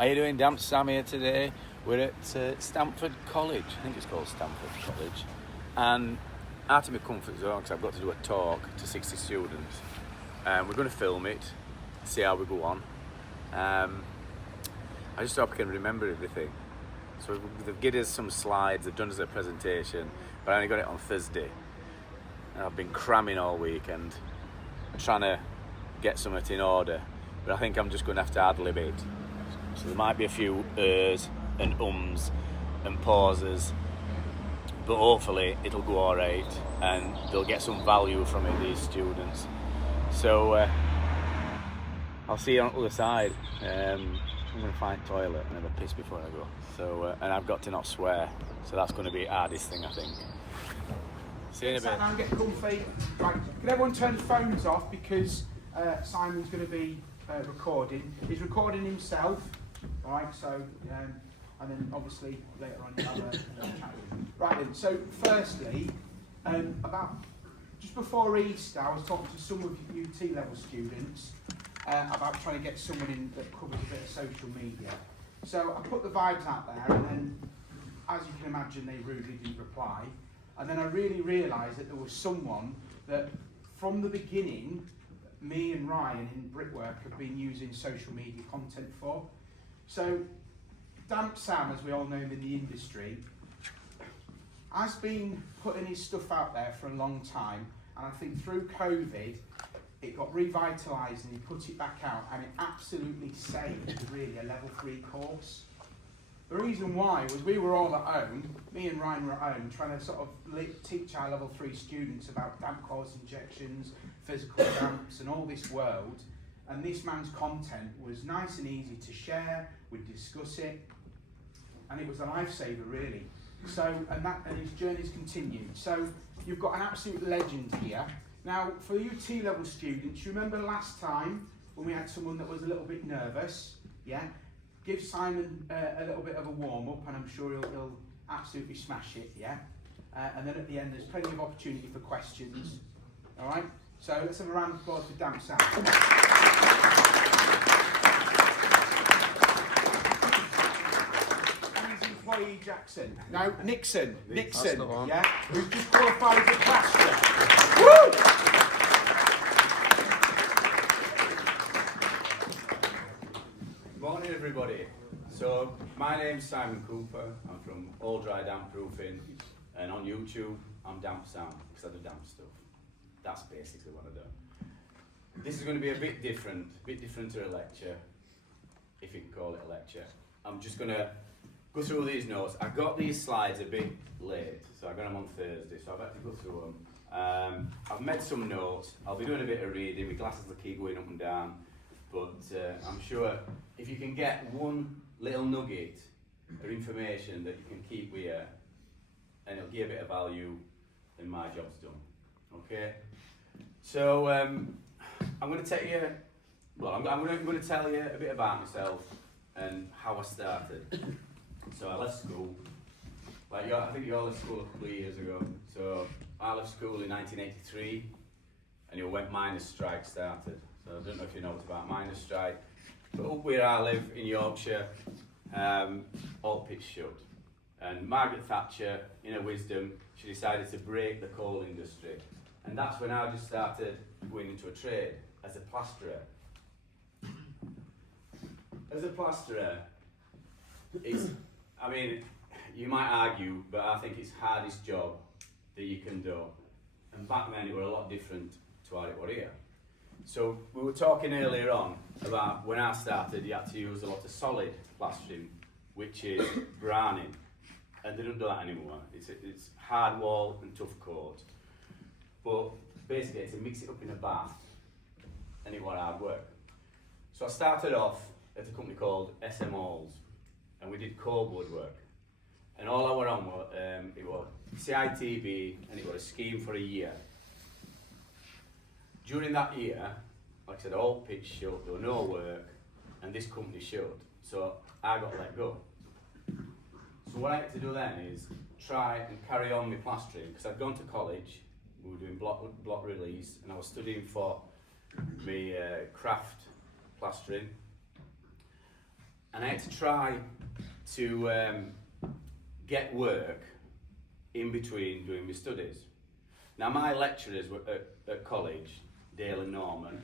How you doing, Damp Sam here today? We're at Stamford College, I think it's called Stamford College, and out of my comfort zone because I've got to do a talk to 60 students. We're going to film it, see how we go on. I just hope I can remember everything. So they've given us some slides, they've done us a presentation, but I only got it on Thursday. And I've been cramming all week and trying to get something in order, but I think I'm just going to have to ad-lib it. So there might be a few ers and ums and pauses, but hopefully it'll go alright and they'll get some value from it, these students. So I'll see you on the other side. I'm going to find a toilet and have a piss before I go. So and I've got to not swear, so that's going to be the hardest thing, I think. See you in a bit. Sit down, get comfy. Right, can everyone turn the phones off because Simon's going to be recording. He's recording himself, right? So, and then obviously later on you'll have a chat with him. Right then. So, firstly, about just before Easter, I was talking to some of you T-level students about trying to get someone in that covers a bit of social media. So I put the vibes out there, and then, as you can imagine, they rudely didn't reply. And then I really realised that there was someone that, from the beginning, me and Ryan in Brickwork have been using social media content for. So, Damp Sam, as we all know him in the industry, has been putting his stuff out there for a long time, and I think through COVID, it got revitalised and he put it back out, and it absolutely saved, really, a level 3 course. The reason why was we were all at home, me and Ryan were at home, trying to sort of teach our level 3 students about damp cause injections, physical damps and all this world, and this man's content was nice and easy to share, we'd discuss it, and it was a lifesaver really. So, and his journey's continued. So you've got an absolute legend here. Now, for you T-level students, you remember last time when we had someone that was a little bit nervous, yeah? Give Simon a little bit of a warm-up, and I'm sure he'll absolutely smash it, yeah? And then at the end, there's plenty of opportunity for questions, all right? So let's have a round of applause for Damp Sam. And his employee, Jackson. No, Nixon, yeah? Who's just qualified as a plasterer. Woo! Morning everybody. So my name's Simon Cooper. I'm from All Dry Damp Proofing, and on YouTube I'm Damp Sam because I do damp stuff. That's basically what I do. This is going to be a bit different to a lecture, if you can call it a lecture. I'm just going to go through these notes. I got these slides a bit late, so I got them on Thursday, so I've had to go through them. I've made some notes. I'll be doing a bit of reading. My glasses will keep going up and down. But I'm sure if you can get one little nugget of information that you can keep with you, and it'll give a bit of value, then my job's done. Okay? So I'm going to take you, well, I'm going to tell you a bit about myself and how I started. So I left school, like I think you all left school a couple of years ago. So I left school in 1983, and when miners' strike started. So I don't know if you know about miners' strike, but up where I live in Yorkshire, all pits shut. And Margaret Thatcher, in her wisdom, she decided to break the coal industry. And that's when I just started going into a trade as a plasterer. As a plasterer, I mean, you might argue, but I think it's the hardest job that you can do. And back then it was a lot different to how it was here. So we were talking earlier on about when I started, you had to use a lot of solid plastering, which is browning, and they don't do that anymore. It's hard wall and tough coat. But basically, to mix it up in a bath, and it was hard work. So I started off at a company called SM Halls, and we did cardboard work. And all I were on was, it was CITB, and it was a scheme for a year. During that year, like I said, all pits shut, there was no work, and this company shut. So I got let go. So what I had to do then is try and carry on my plastering, because I'd gone to college, we were doing block release, and I was studying for my craft plastering. and I had to try to get work in between doing my studies. Now my lecturers were at college, Dale and Norman,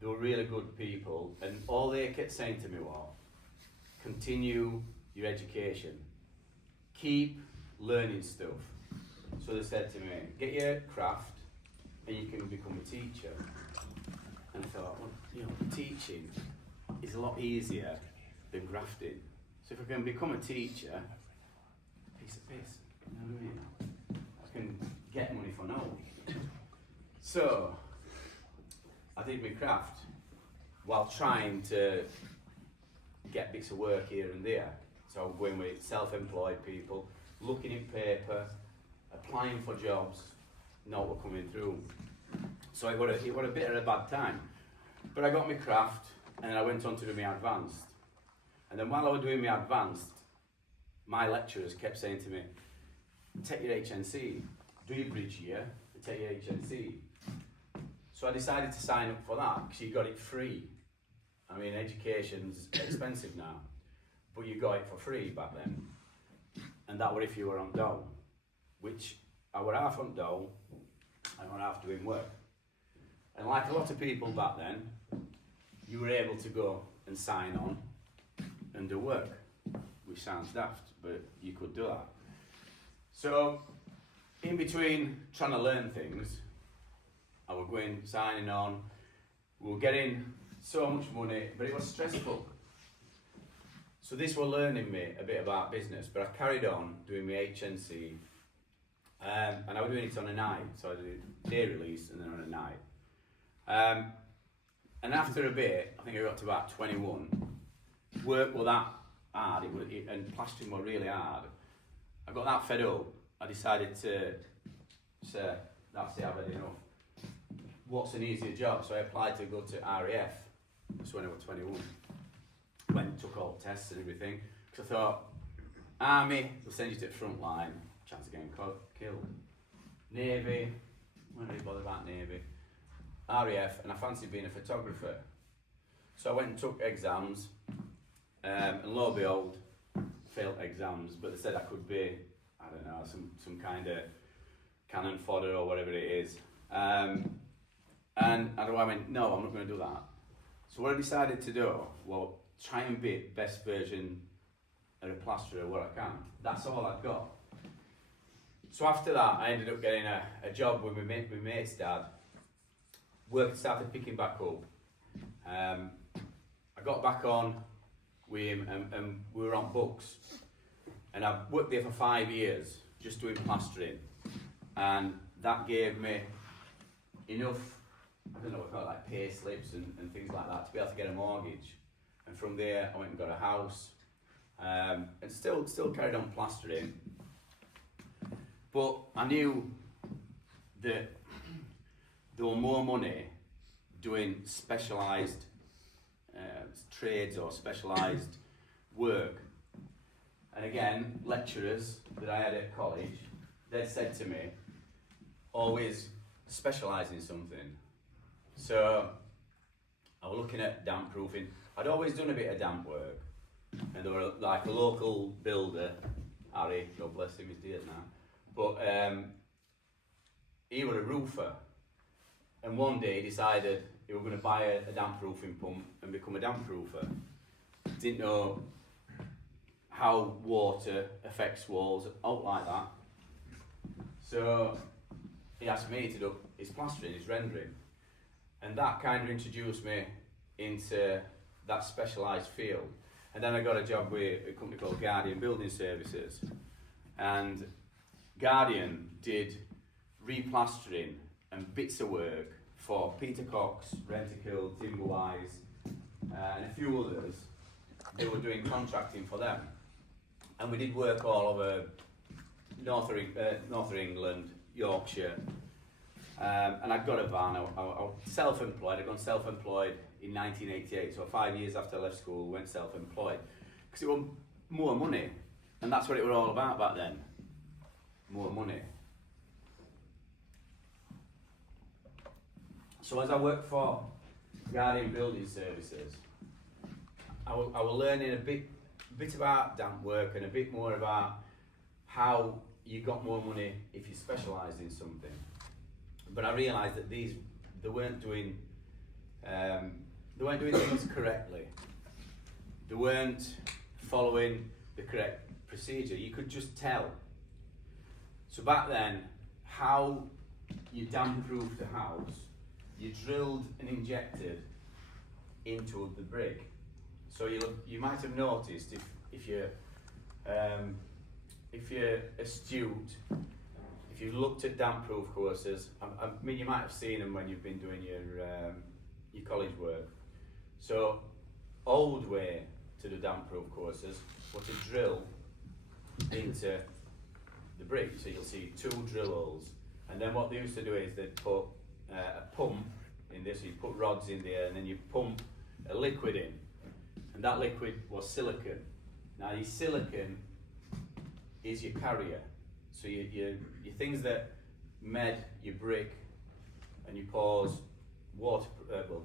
they were really good people, and all they kept saying to me was, continue your education, keep learning stuff. So they said to me, get your craft and you can become a teacher. And I thought, well, you know, teaching is a lot easier than grafting. So if I can become a teacher, piece of piss, you know what I mean? I can get money for no. So I did my craft while trying to get bits of work here and there. So going with self-employed people, looking in paper, applying for jobs, not were coming through. So it was a bit of a bad time. But I got my craft and I went on to do my advanced. And then while I was doing my advanced, my lecturers kept saying to me, take your HNC, do your bridge year, and take your HNC. So I decided to sign up for that because you got it free. I mean, education's expensive now, but you got it for free back then. And that were if you were on dole, which I were half on dole and were half doing work. And like a lot of people back then, you were able to go and sign on and do work, which sounds daft, but you could do that. So, in between trying to learn things, I was going, signing on, we were getting so much money, but it was stressful. So this was learning me a bit about business, but I carried on doing my HNC, and I was doing it on a night, so I did day release and then on a night. And after a bit, I think I got to about 21, work was that hard, and plastering was really hard. I got that fed up, I decided to say, that's it, I've had enough. What's an easier job? So I applied to go to RAF, that's when I was 21. Went and took all the tests and everything, because I thought, Army, will send you to the front line, chance of getting killed. Navy, won't really bother about Navy. RAF, and I fancied being a photographer. So I went and took exams, and lo and behold, failed exams, but they said I could be, I don't know, some kind of cannon fodder or whatever it is. And I went, no, I'm not going to do that. So what I decided to do was try and be best version of a plasterer where I can. That's all I've got. So after that, I ended up getting a job with my mate's dad. Work started picking back up. I got back on with him and we were on books. And I worked there for 5 years, just doing plastering. And that gave me enough, I don't know what I call it, like pay slips and things like that to be able to get a mortgage. And from there, I went and got a house. And still carried on plastering. But I knew that there was more money doing specialised trades or specialised work. And again, lecturers that I had at college, they said to me, always specialise in something. So I was looking at damp proofing. I'd always done a bit of damp work, and there were like a local builder, Harry, God bless him, he's dead now, but he was a roofer, and one day he decided he was going to buy a damp proofing pump and become a damp proofer. Didn't know how water affects walls, out like that. So he asked me to do his plastering, his rendering, and that kind of introduced me into that specialised field. And then I got a job with a company called Guardian Building Services, and Guardian did replastering and bits of work for Peter Cox, Rentokil, Timberwise, and a few others. They were doing contracting for them, and we did work all over North of England, Yorkshire, and I got a van. I was self-employed. I'd gone self-employed in 1988, so 5 years after I left school, went self-employed because it was more money, and that's what it was all about back then. More money. So as I worked for Guardian Building Services, I was learning a bit about damp work and a bit more about how you got more money if you specialised in something. But I realised that they weren't doing things correctly. They weren't following the correct procedure. You could just tell. So back then, how you damp-proofed a house, you drilled and injected into the brick. So you might have noticed if you're astute, if you've looked at damp-proof courses, I mean you might have seen them when you've been doing your college work. So old way to do damp-proof courses was to drill into the brick. So you'll see 2 drill holes, and then what they used to do is they'd put a pump in this. So you put rods in there, and then you pump a liquid in, and that liquid was silicon. Now your silicon is your carrier. So your things that made your brick and your pores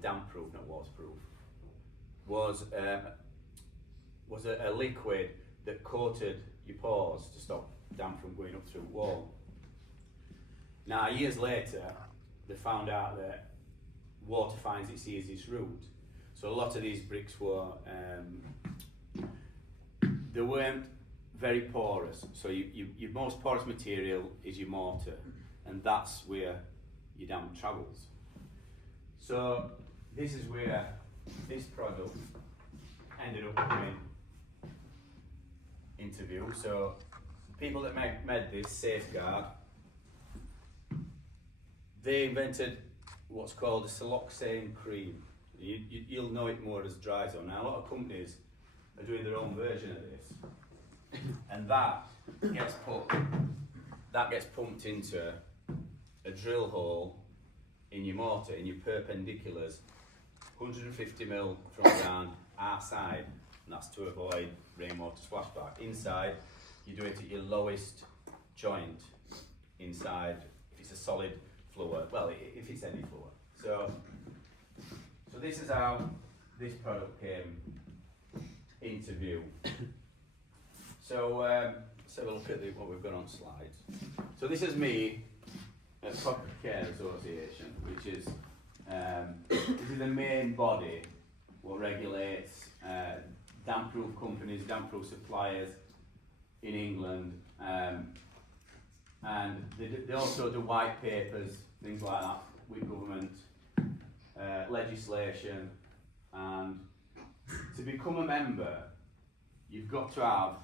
damp-proof, not waterproof, was a liquid that coated your pores to stop damp from going up through the wall. Now years later, they found out that water finds its easiest route. So a lot of these bricks were, they weren't very porous. So your most porous material is your mortar, and that's where your damp travels. So this is where this product ended up coming into view. So people that made this Safeguard, they invented what's called a siloxane cream. You'll know it more as Dryzone. Now a lot of companies are doing their own version of this, and that gets pumped into a drill hole in your mortar, in your perpendiculars, 150mm from ground outside, and that's to avoid rainwater splashback. Inside, you do it at your lowest joint inside, if it's a solid floor, well, if it's any floor. So this is how this product came into view. So let's have a look at what we've got on slides. So this is me at Property Care Association, which is this is the main body what regulates damp-proof companies, damp-proof suppliers in England, and they also do white papers, things like that, with government legislation. And to become a member, you've got to have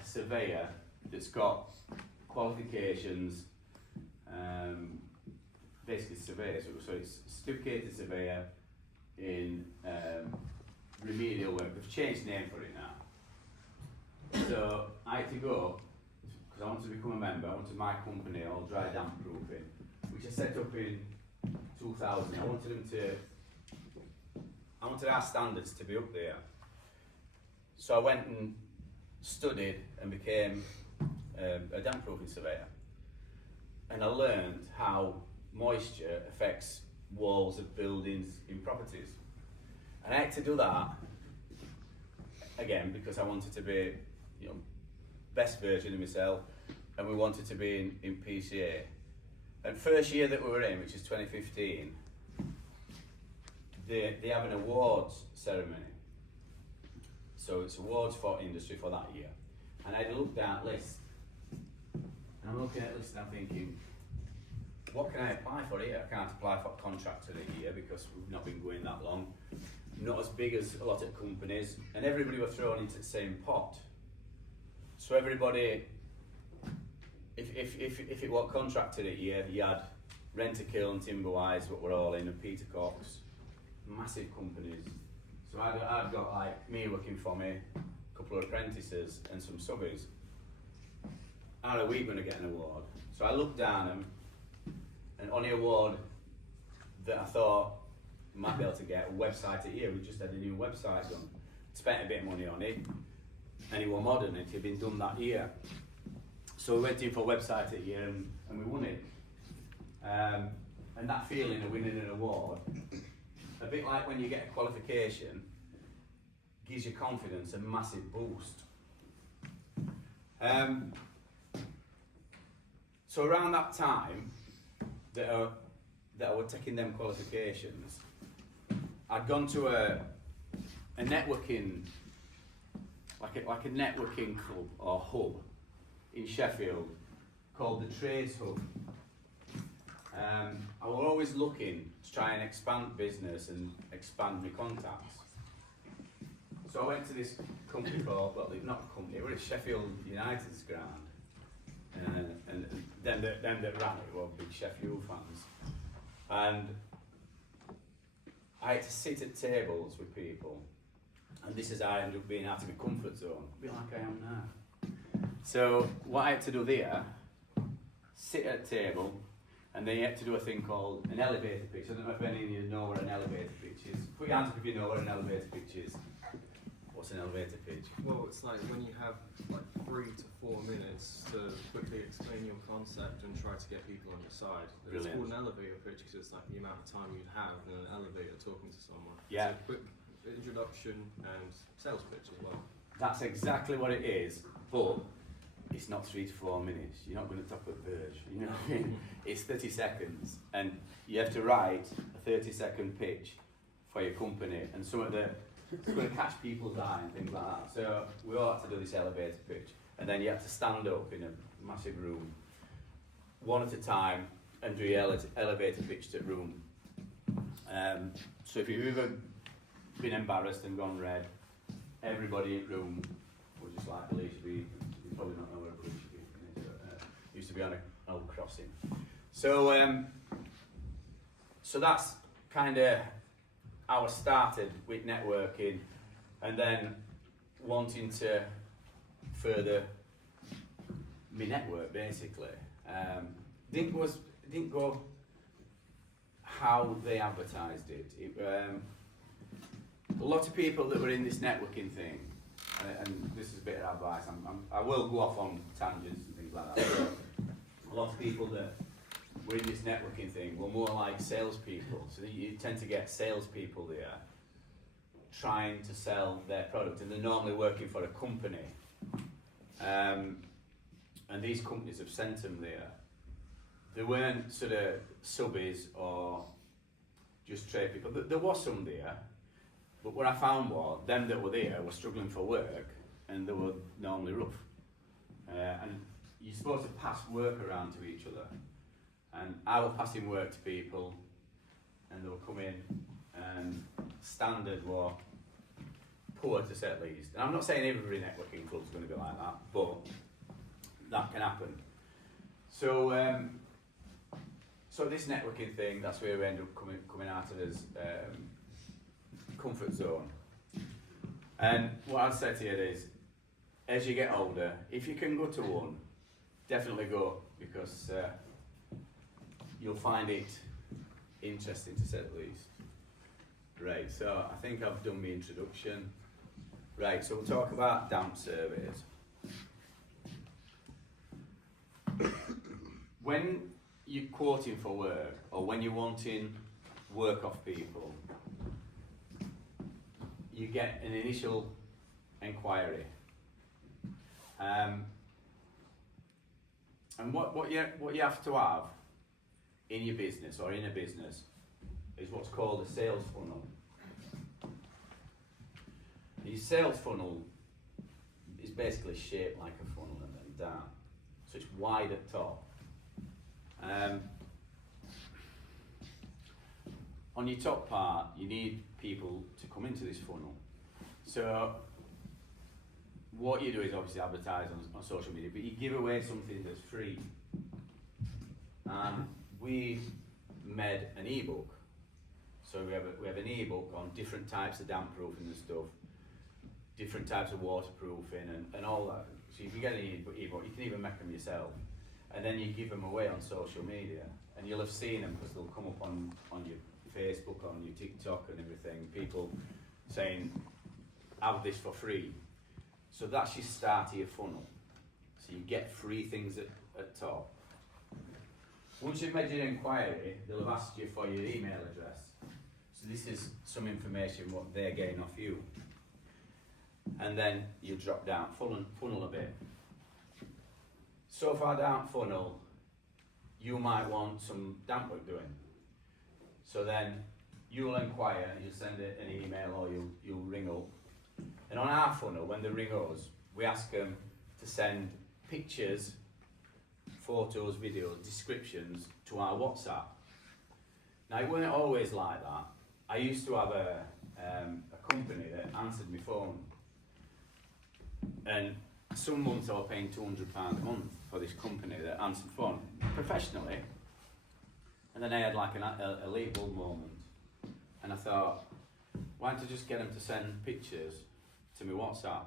a surveyor that's got qualifications, basically surveyor, so it's certificated surveyor in remedial work. They've changed the name for it now. So I had to go, because I wanted to become a member, I wanted my company, All Dry Damp Proofing, which I set up in 2000. I wanted our standards to be up there. So I went and studied and became a damp proofing surveyor. And I learned how moisture affects walls of buildings in properties. And I had to do that, again, because I wanted to be, best version of myself, and we wanted to be in PCA. And first year that we were in, which is 2015, they have an awards ceremony. So it's awards for industry for that year. And I looked at that list, and I'm looking at the list and I'm thinking, what can I apply for here? I can't apply for contractor a year because we've not been going that long. Not as big as a lot of companies, and everybody were thrown into the same pot. So everybody, if it was contracted a year, you had Rentokil and Timberwise, what were all in, and Peter Cox, massive companies. So I'd got like me working for me, a couple of apprentices and some subbies. How are we going to get an award? So I looked down them, and on the award that I thought we might be able to get, a website a year, we just had a new website done. Spent a bit of money on it, and it was modern, it had been done that year. So we went in for a website a year and we won it. And that feeling of winning an award, a bit like when you get a qualification, gives you confidence, a massive boost. So around that time that I was taking them qualifications, I'd gone to a networking, like a networking club or hub in Sheffield called the Trades Hub. I was always looking to try and expand business and expand my contacts. So I went to this company called, well, not a company, it was Sheffield United's ground. And them that ran it were big Sheffield fans. And I had to sit at tables with people, and this is how I ended up being out of my comfort zone, a bit like I am now. So what I had to do there, sit at a table, and then you had to do a thing called an elevator pitch. I don't know if any of you know what an elevator pitch is. Put your hands up if you know what an elevator pitch is. What's an elevator pitch? Well, it's like when you have like 3 to 4 minutes to quickly explain your concept and try to get people on your side. It's called an elevator pitch because it's like the amount of time you'd have in an elevator talking to someone. Yeah. It's a quick introduction and sales pitch as well. That's exactly what it is, but it's not 3 to 4 minutes. You're not going to talk about verge. You know what I mean? It's 30 seconds, and you have to write a 30-second pitch for your company, and some of the it's going to catch people's eye and things like that. So we all had to do this elevator pitch, and then you have to stand up in a massive room, one at a time, and do your elevator pitch to room. So if you've ever been embarrassed and gone red, everybody in the room was just like police. You probably not know where a police is. Used to be on an old crossing. So so that's kind of how I started with networking, and then wanting to further my network basically. Didn't go how they advertised it. A lot of people that were in this networking thing, and this is a bit of advice. I will go off on tangents and things like that. A lot of people that were in this networking thing were more like salespeople. So you tend to get salespeople there trying to sell their product, and they're normally working for a company. And these companies have sent them there. They weren't sort of subbies or just trade people. There was some there, but what I found was them that were there were struggling for work, and they were normally rough. And you're supposed to pass work around to each other. And I was passing work to people, and they were coming, and standard were poor to say at least. And I'm not saying every networking club's going to be like that, but that can happen. So, so this networking thing, that's where we end up coming out of this comfort zone. And what I'd say to you is, as you get older, if you can go to one, definitely go, because you'll find it interesting to say the least. Right, so I think I've done my introduction. Right, so we'll talk about damp surveys. When you're quoting for work, or when you're wanting work off people, you get an initial inquiry. And what you have to have in your business or in a business is what's called a sales funnel. Your sales funnel is basically shaped like a funnel and then down. So it's wide at top. On your top part, you need people to come into this funnel. So what you do is obviously advertise on social media, but you give away something that's free. We made an ebook. So we have an ebook on different types of damp proofing and stuff, different types of waterproofing and all that. So if you get an ebook, you can even make them yourself. And then you give them away on social media. And you'll have seen them because they'll come up on your Facebook, on your TikTok and everything. People saying, have this for free. So that's your start of your funnel. So you get free things at top. Once you've made your inquiry, they'll have asked you for your email address. So this is some information what they're getting off you. and then you drop down, funnel a bit. So far down funnel, you might want some damp work doing. So then you'll inquire, you'll send an email or you'll ring up. And on our funnel, when they ring us, we ask them to send pictures, photos, videos, descriptions to our WhatsApp. Now it weren't always like that. I used to have a company that answered my phone, and some months I was paying £200 a month for this company that answered phone professionally. And then I had like a light bulb moment, and I thought, why don't I just get them to send pictures to my WhatsApp,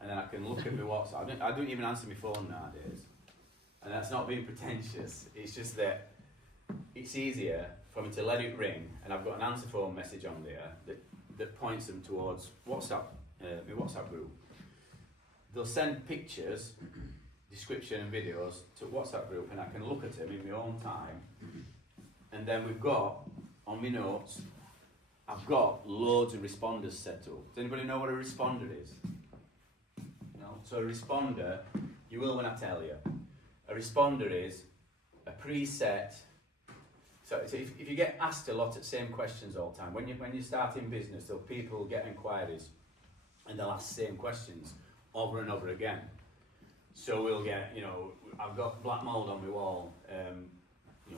and then I can look at my WhatsApp. I don't even answer my phone nowadays, and that's not being pretentious. It's just that it's easier for me to let it ring, and I've got an answer phone message on there that points them towards WhatsApp, my WhatsApp group. They'll send pictures, description and videos to WhatsApp group, and I can look at them in my own time. And then we've got, on my notes, I've got loads of responders set up. Does anybody know what a responder is? No? So a responder, you will when I tell you. A responder is a preset. So if you get asked a lot of same questions all the time, when you start in business, there'll people get inquiries and they'll ask the same questions over and over again. So we'll get, I've got black mould on my wall,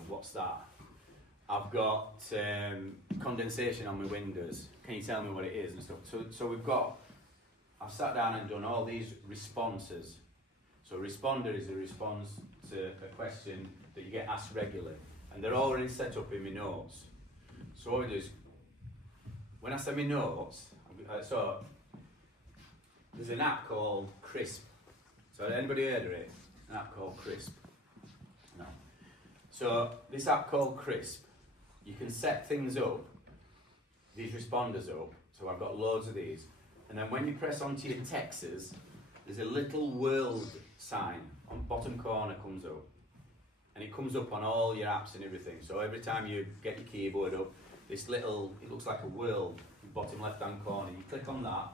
what's that? I've got condensation on my windows, can you tell me what it is and stuff. So I've sat down and done all these responses. So a responder is a response to a question that you get asked regularly. And they're already set up in my notes. So what we do is, when I send my notes, so there's an app called Crisp. So anybody heard of it? An app called Crisp? No. So this app called Crisp, you can set things up, these responders up. So I've got loads of these. And then when you press onto your texts, there's a little world sign on the bottom corner comes up. And it comes up on all your apps and everything. So every time you get your keyboard up, this little, it looks like a world, bottom left hand corner. You click on that,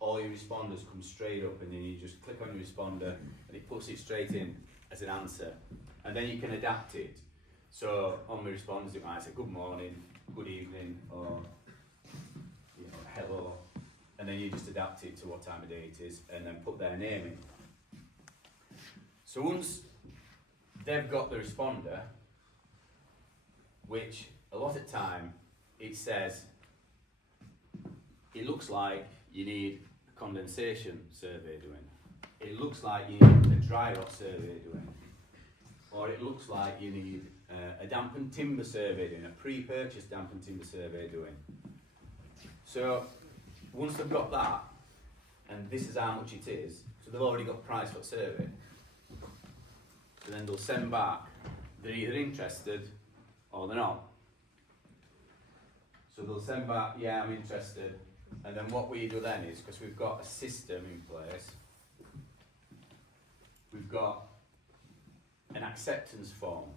all your responders come straight up, and then you just click on your responder and it puts it straight in as an answer. And then you can adapt it. So on my responders it might say good morning, good evening, or hello. And then you just adapt it to what time of day it is and then put their name in. So once they've got the responder, which a lot of time it says, it looks like you need a condensation survey doing. It looks like you need a dry rot survey doing. Or it looks like you need a damp and timber survey doing, a pre-purchase damp and timber survey doing. So once they've got that, and this is how much it is, so they've already got price for the survey. So then they'll send back, they're either interested or they're not. So they'll send back, yeah, I'm interested. And then what we do then is, because we've got a system in place, we've got an acceptance form.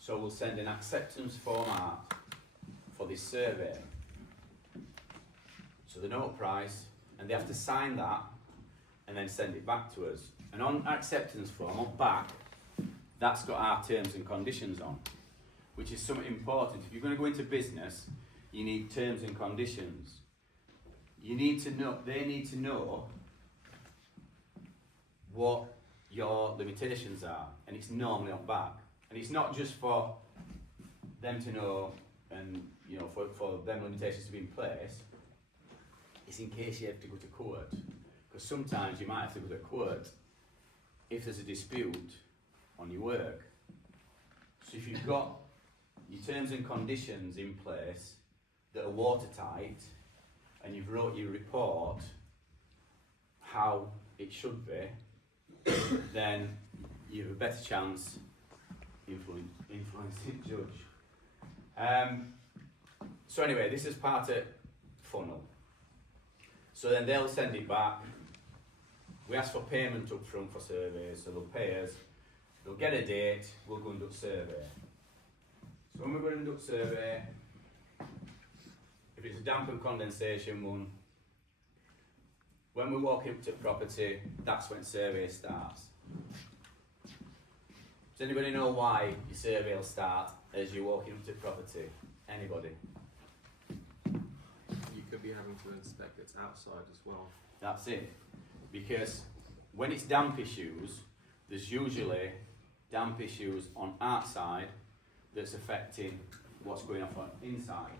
So we'll send an acceptance form out for this survey. So they know the price, and they have to sign that and then send it back to us. And on acceptance form, on back, that's got our terms and conditions on, which is something important. If you're going to go into business, you need terms and conditions. You need to know, they need to know what your limitations are, and it's normally on back. And it's not just for them to know and for them limitations to be in place, it's in case you have to go to court. Because sometimes you might have to go to court if there's a dispute on your work. So if you've got your terms and conditions in place that are watertight, and you've wrote your report how it should be, then you have a better chance influencing judge. So anyway, this is part of funnel. So then they'll send it back. We ask for payment up front for surveys, so they'll pay us. They'll get a date, we'll go and do a survey. So when we're going to do a survey, if it's a damp and condensation one, When we walk up to property, that's when survey starts. Does anybody know why your survey will start as you're walking up to property? Anybody? You could be having to inspect it outside as well. That's it. Because when it's damp issues, there's usually damp issues on outside that's affecting what's going on inside.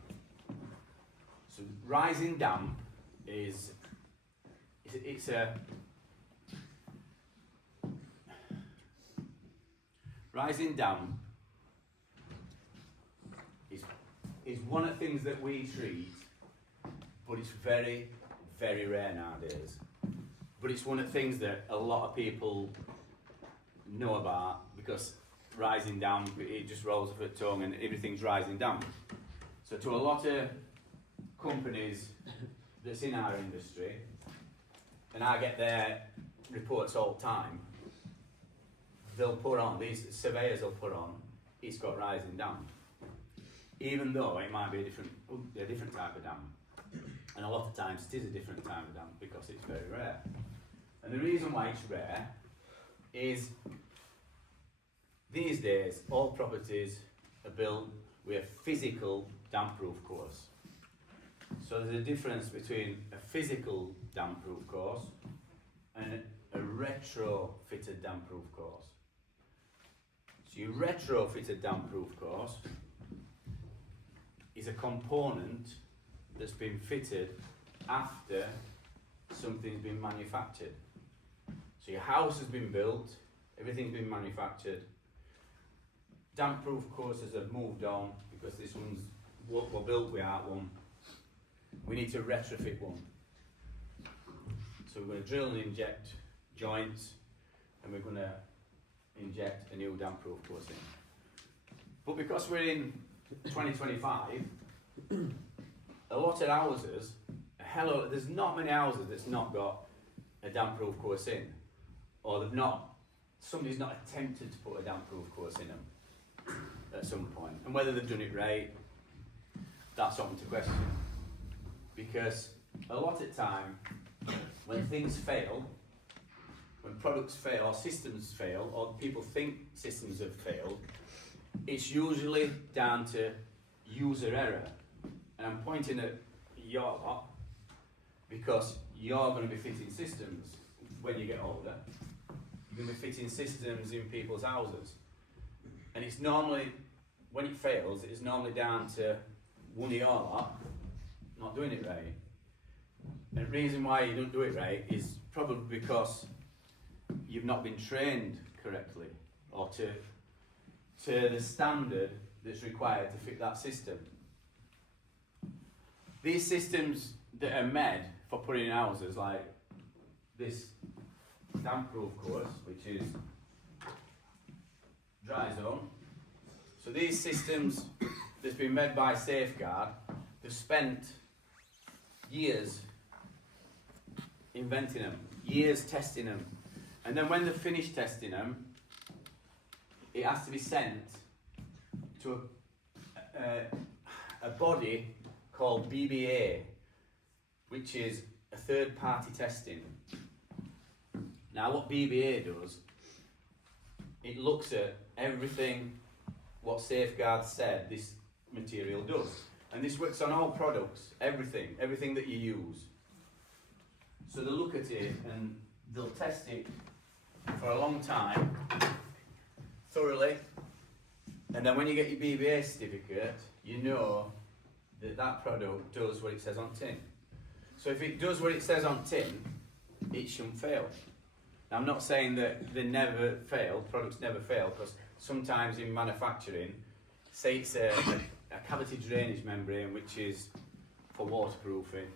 So rising damp is it's a rising damp is one of the things that we treat, but it's very, very rare nowadays. But it's one of the things that a lot of people know about, because rising damp, it just rolls off the tongue and everything's rising damp. So to a lot of companies that's in our industry, and I get their reports all the time, they'll put on, these surveyors will put on, it's got rising damp. Even though it might be a different type of damp. And a lot of times it is a different type of damp because it's very rare. And the reason why it's rare is these days all properties are built with a physical damp-proof course. So there's a difference between a physical damp-proof course and a retrofitted damp-proof course. So your retrofitted damp-proof course is a component that's been fitted after something's been manufactured. So your house has been built, everything's been manufactured. Damp-proof courses have moved on because this one's were built without one. We need to retrofit one. So we're going to drill and inject joints, and we're going to inject a new damp-proof course in. But because we're in 2025, a lot of houses, there's not many houses that's not got a damp-proof course in, or somebody's not attempted to put a damp-proof course in them at some point. And whether they've done it right, that's something to question. Because a lot of time, when things fail, when products fail, or systems fail, or people think systems have failed, it's usually down to user error. And I'm pointing at your lot, because you're going to be fitting systems when you get older. You're going to be fitting systems in people's houses. And it's normally, when it fails, it's normally down to one of your lot not doing it right. And the reason why you don't do it right is probably because you've not been trained correctly, or to the standard that's required to fit that system. These systems that are made for putting in houses, like this damp-proof course, which is dry zone. So these systems that's been made by Safeguard, they've spent years inventing them, years testing them. And then when they've finished testing them, it has to be sent to a body called BBA, which is a third-party testing. Now what BBA does, it looks at everything what Safeguard said this material does. And this works on all products, everything that you use. So they'll look at it and they'll test it for a long time, thoroughly. And then when you get your BBA certificate, you know that that product does what it says on tin. So if it does what it says on tin, it shouldn't fail. Now, I'm not saying that they never fail, products never fail, because sometimes in manufacturing, say it's a cavity drainage membrane, which is for waterproofing.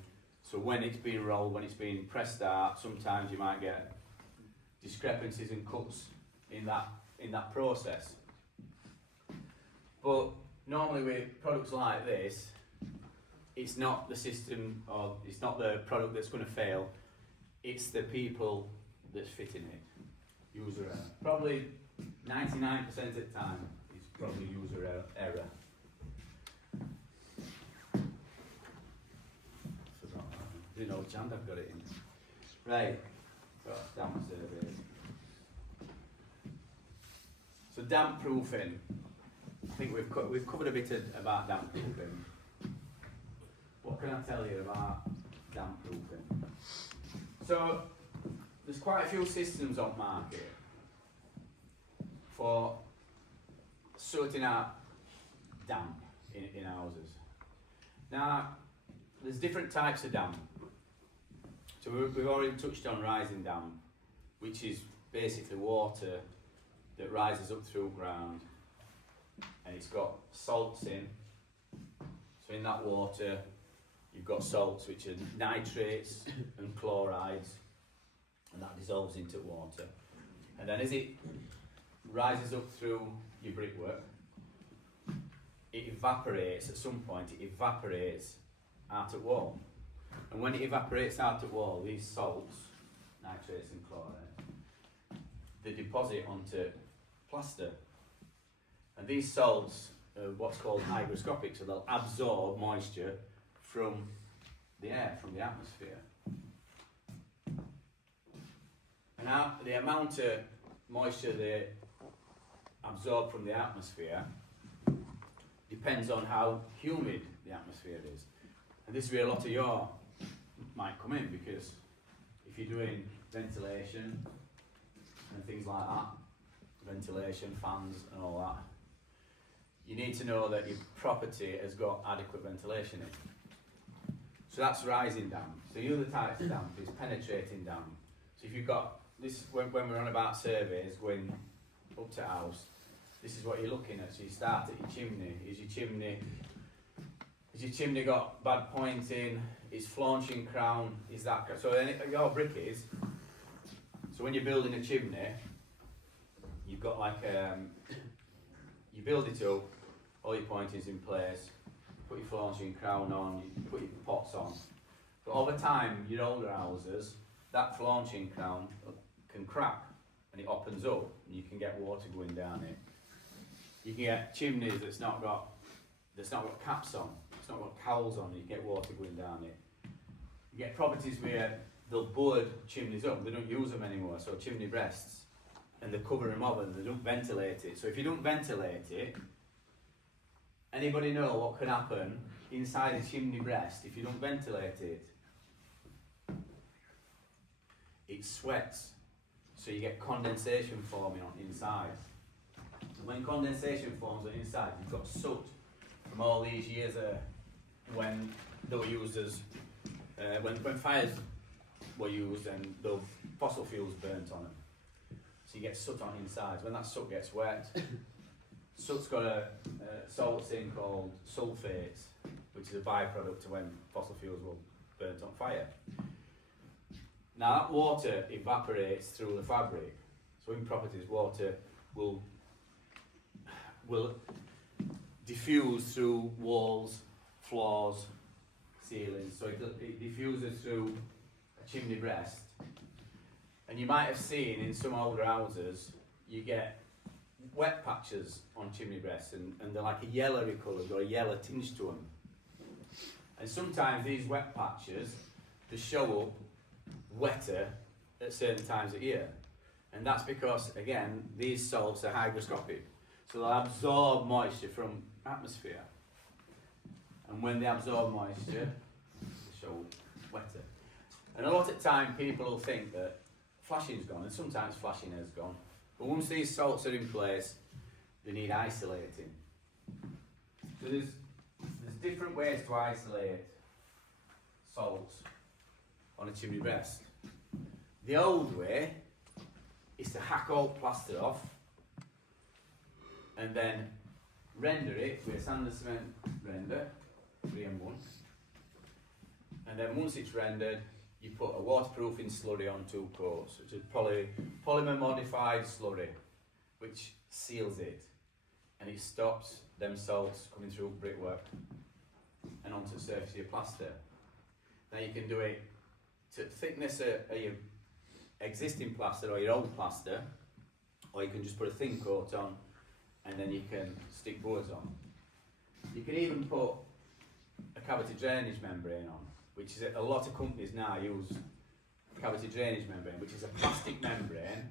So when it's being rolled, when it's being pressed out, sometimes you might get discrepancies and cuts in that process. But normally with products like this, it's not the system, or it's not the product that's going to fail, it's the people that's fitting it. User error. Probably 99% of the time, it's probably user error. Forgot that. Didn't know which hand I've got it in. Right, so that's damp surveys. So damp proofing. I think we've covered a bit about damp proofing. What can I tell you about damp proofing? So there's quite a few systems on market for sorting out damp in houses. Now, there's different types of damp. So we've already touched on rising damp, which is basically water that rises up through ground, and it's got salts in. So in that water, you've got salts, which are nitrates and chlorides, and that dissolves into water. And then as it rises up through your brickwork, it evaporates at some point, it evaporates out at wall. And when it evaporates out at wall, these salts, nitrates and chloride, they deposit onto plaster. And these salts are what's called hygroscopic, so they'll absorb moisture from the air, from the atmosphere. And now the amount of moisture they absorb from the atmosphere depends on how humid the atmosphere is. And this is where a lot of your might come in, because if you're doing ventilation and things like that, ventilation, fans and all that, you need to know that your property has got adequate ventilation in. So that's rising damp. So the other type of damp is penetrating damp. So if you've got this, when we're on about surveys going up to a house, this is what you're looking at. So you start at your chimney. Has your chimney got bad pointing? Is flaunching crown? Is that so? Your brick is. So when you're building a chimney, you've got like you build it up, all your pointings in place, put your flaunching crown on, you put your pots on. But over time, your older houses, that flaunching crown can crack and it opens up, and you can get water going down it. You can get chimneys that's not got caps on, it's not got cowls on, you get water going down it. You get properties where they'll board chimneys up, they don't use them anymore, so chimney breasts, and they cover them up and they don't ventilate it. So if you don't ventilate it, anybody know what can happen inside a chimney breast if you don't ventilate it? It sweats, so you get condensation forming on inside. And when condensation forms on inside, you've got soot from all these years when they were used as when fires were used and the fossil fuels burnt on them. So you get soot on inside. When that soot gets wet, soot's got a salt thing called sulfates, which is a byproduct of when fossil fuels were burnt on fire. Now that water evaporates through the fabric. So in properties, water will diffuse through walls, floors, ceilings. So it diffuses through a chimney breast. And you might have seen in some older houses, you get wet patches on chimney breasts, and they're like a yellowy coloured or a yellow tinge to them. And sometimes these wet patches, they show up wetter at certain times of year. And that's because, again, these salts are hygroscopic. So they'll absorb moisture from atmosphere. And when they absorb moisture, they show up wetter. And a lot of time people will think that flashing's gone, and sometimes flashing has gone. But once these salts are in place, they need isolating. So there's different ways to isolate salts on a chimney breast. The old way is to hack all plaster off and then render it with a sand and cement render, 3M1. And then once it's rendered, you put a waterproofing slurry on 2 coats, which is polymer modified slurry, which seals it, and it stops them salts coming through brickwork and onto the surface of your plaster. Now you can do it to thickness of your existing plaster or your old plaster, or you can just put a thin coat on and then you can stick boards on. You can even put a cavity drainage membrane on, which is a lot of companies now use cavity drainage membrane, which is a plastic membrane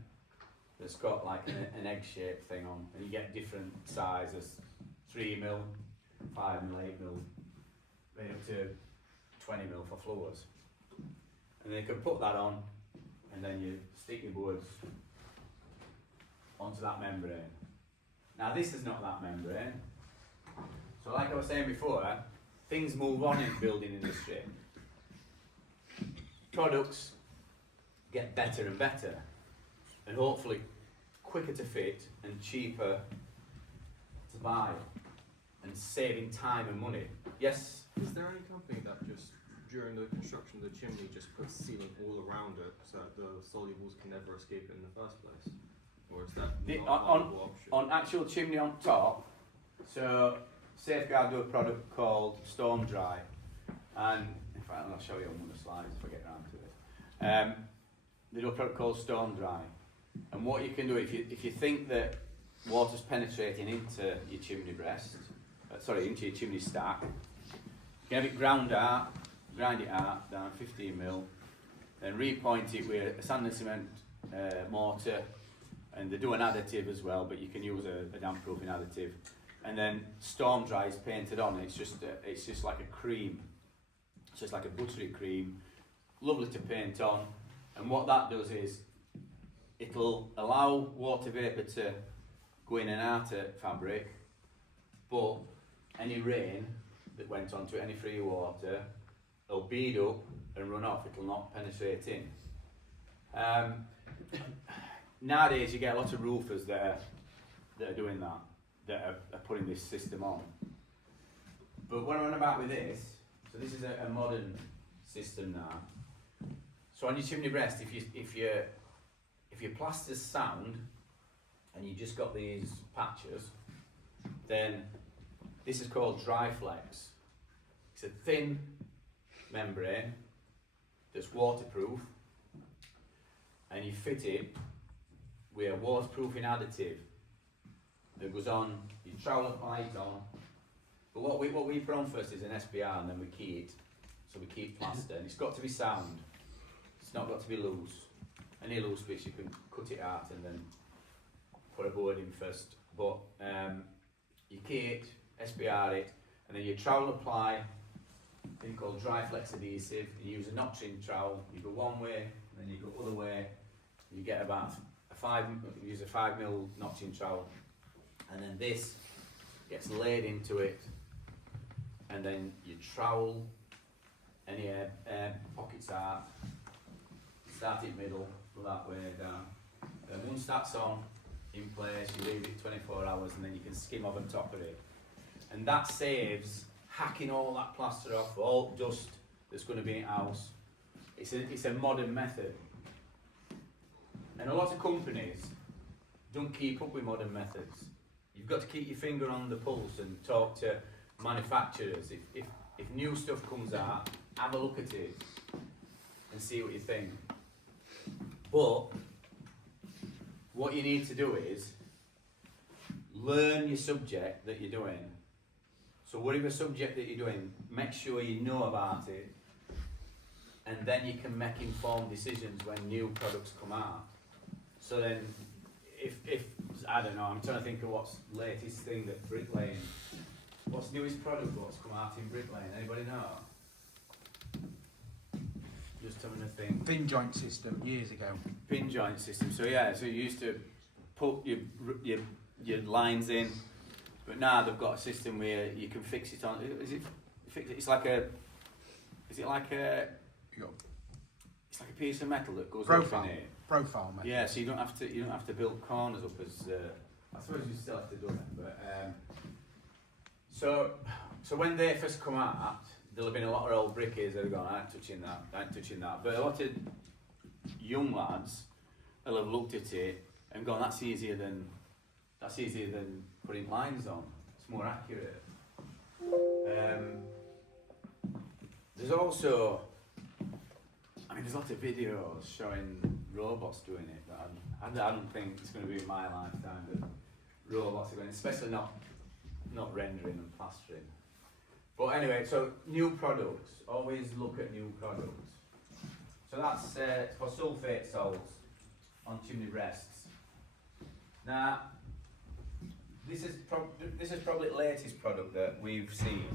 that's got like an egg-shaped thing on, and you get different sizes, 3mm, 5mm, 8mm, right up to 20mm for floors. And then you can put that on, and then you stick your boards onto that membrane. Now this is not that membrane. So like I was saying before, things move on in the building industry. Products get better and better, and hopefully quicker to fit and cheaper to buy, and saving time and money. Yes? Is there any company that just, during the construction of the chimney, just puts sealant all around it so that the solubles can never escape it in the first place? Or is that not a viable option? On actual chimney on top, so Safeguard do a product called Storm Dry, and in fact I'll show you on one of the slides if I get around to it. They do a product called Storm Dry, and what you can do if you think that water's penetrating into your chimney breast, into your chimney stack, you can have it grind it out down 15mm, then repoint it with a sand and cement mortar, and they do an additive as well, but you can use a damp proofing additive, and then Storm Dry is painted on. It's just like a cream, so it's like a buttery cream, lovely to paint on, and what that does is it'll allow water vapour to go in and out of fabric, but any rain that went onto it, any free water, it'll bead up and run off. It'll not penetrate in. Nowadays you get a lot of roofers that are doing that, that are putting this system on. But what I'm on about with this, so this is a modern system now. So on your chimney breast, if your plaster's sound and you just got these patches, then this is called Dry Flex. It's a thin membrane that's waterproof, and you fit it with a waterproofing additive that goes on. You trowel apply it on, but what we put on first is an SBR, and then we key it. So we keep plaster, and it's got to be sound. It's not got to be loose. Any loose bits you can cut it out and then put a board in first. But you key it, SBR it, and then you trowel apply a thing called Dry Flex adhesive. You use a notching trowel. You go one way, and then you go other way. You get about use a 5mm notching trowel, and then this gets laid into it, and then you trowel any air pockets out, start it middle, go that way down. Then once that's on, in place, you leave it 24 hours, and then you can skim over the top of it. And that saves hacking all that plaster off, all dust that's going to be in the house. It's a modern method. And a lot of companies don't keep up with modern methods. You've got to keep your finger on the pulse and talk to manufacturers. If new stuff comes out, have a look at it and see what you think. But what you need to do is learn your subject that you're doing. So whatever subject that you're doing, make sure you know about it, and then you can make informed decisions when new products come out. So then, if I don't know, I'm trying to think of what's latest thing that bricklaying. What's newest product? What's come out in bricklaying? Anybody know? Just having a think. Pin joint system years ago. Pin joint system. So yeah, so you used to put your lines in, but now they've got a system where you can fix it on. Is it fix it? It's like a. Is it like a? It's like a piece of metal that goes Profile. up in it. Profile metal. Yeah, so you don't have to build corners up as. I suppose you still have to do it, but so when they first come out, there'll have been a lot of old brickies that have gone, I ain't touching that. But a lot of young lads will have looked at it and gone, that's easier than putting lines on. It's more accurate. There's also, there's lots of videos showing robots doing it, but I don't think it's going to be in my lifetime that robots are going, especially not rendering and plastering. But anyway, so new products, always look at new products. So that's for sulphate salts on chimney breasts. Now, this is probably the latest product that we've seen,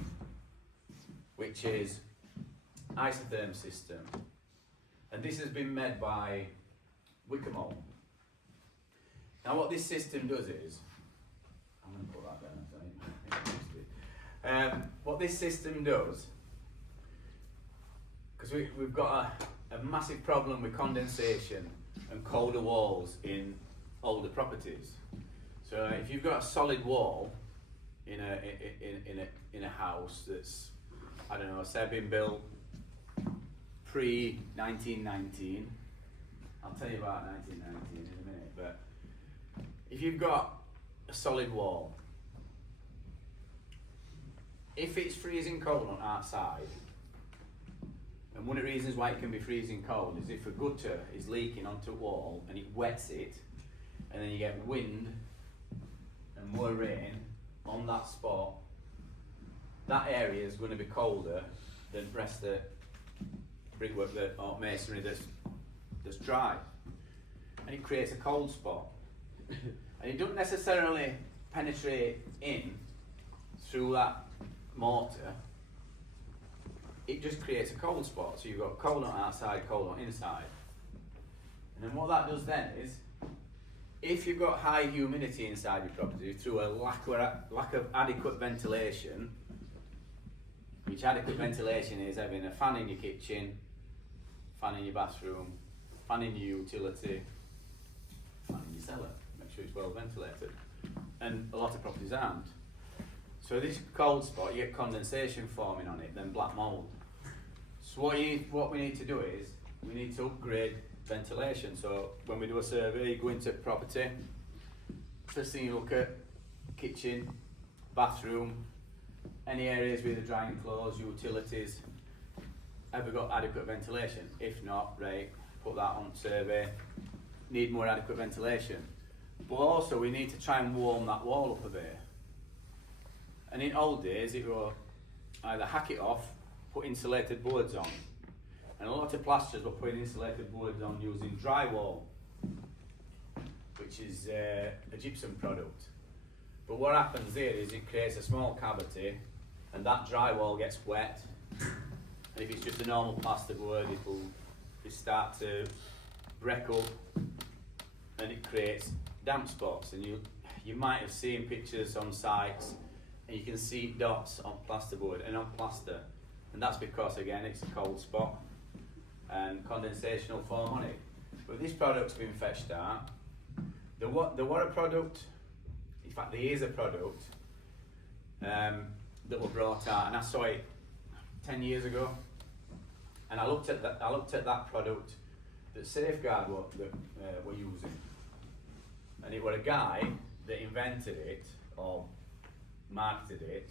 which is isotherm system, and this has been made by Wickham. Now, what this system does is, I'm going to put that down. What this system does, because we've got a massive problem with condensation and colder walls in older properties. So if you've got a solid wall in a house that's, I don't know, say been built pre-1919, I'll tell you about 1919 in a minute, but if you've got a solid wall, if it's freezing cold on outside, and one of the reasons why it can be freezing cold is if a gutter is leaking onto a wall and it wets it, and then you get wind and more rain on that spot, that area is going to be colder than the rest of the brickwork or masonry that's dry, and it creates a cold spot. And it doesn't necessarily penetrate in through that mortar, it just creates a cold spot. So you've got cold on outside, cold on inside. And then what that does then is, if you've got high humidity inside your property through a lack of adequate ventilation, which adequate ventilation is having a fan in your kitchen, fan in your bathroom, fan in your utility, fan in your cellar, make sure it's well ventilated. And a lot of properties aren't. So this cold spot, you get condensation forming on it, then black mould. So what we need to do is, we need to upgrade ventilation. So when we do a survey, you go into property, first thing you look at, kitchen, bathroom, any areas with the drying clothes, utilities, have we got adequate ventilation? If not, right, put that on survey, need more adequate ventilation. But also we need to try and warm that wall up a bit. And in old days, it was either hack it off, put insulated boards on. And a lot of plasterers were putting insulated boards on using drywall, which is a gypsum product. But what happens there is it creates a small cavity, and that drywall gets wet. And if it's just a normal plasterboard, it will start to break up, and it creates damp spots. And you might have seen pictures on sites, and you can see dots on plasterboard and on plaster, and that's because, again, it's a cold spot and condensation will form on it. But this product's been fetched out. There were a product, in fact there is a product that was brought out, and I saw it 10 years ago, and I looked at that product that Safeguard were using, and it was a guy that invented it or marketed it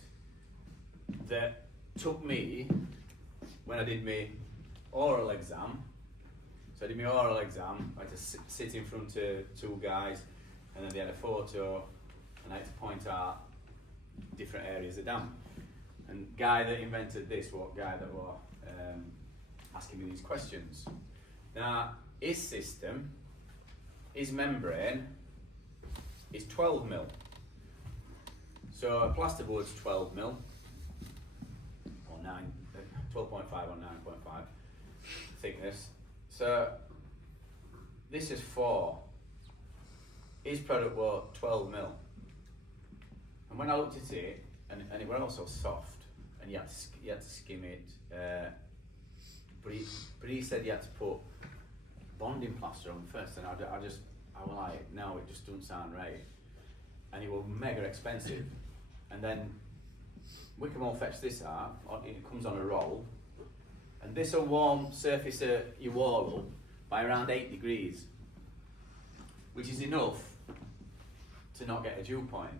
that took me when I did my oral exam. So I did my oral exam, I had to sit in front of two guys, and then they had a photo, and I had to point out different areas of damp. And the guy that invented this was the guy that was asking me these questions. Now, his system, his membrane, is 12 mil. So a plasterboard's 12 mil, or 12.5 or 9.5 thickness. So this is 4. His product was 12 mil. And when I looked at it, and it was also soft, and you had to skim it, but he said you had to put bonding plaster on first, and I was like, no, it just doesn't sound right. And it was mega expensive. And then Wickham will fetch this out, it comes on a roll, and this will warm surface of your wall up by around 8 degrees, which is enough to not get a dew point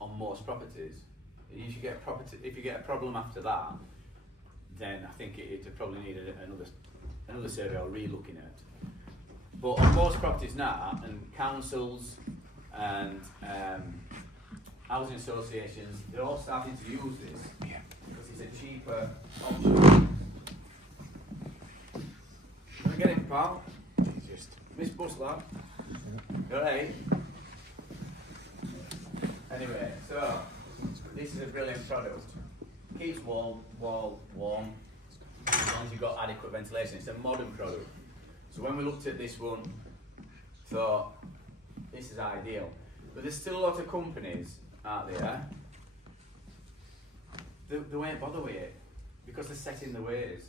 on most properties. If you get a problem after that, then I think it probably need another survey or re-looking at. But on most properties now, and councils and housing associations, they're all starting to use this because it's a cheaper option. pal. Just Miss Bus lad. Alright. Anyway, so this is a brilliant product. Keeps wall warm as long as you've got adequate ventilation. It's a modern product. So when we looked at this one, thought this is ideal. But there's still a lot of companies out there they won't bother with it because they're set in the ways.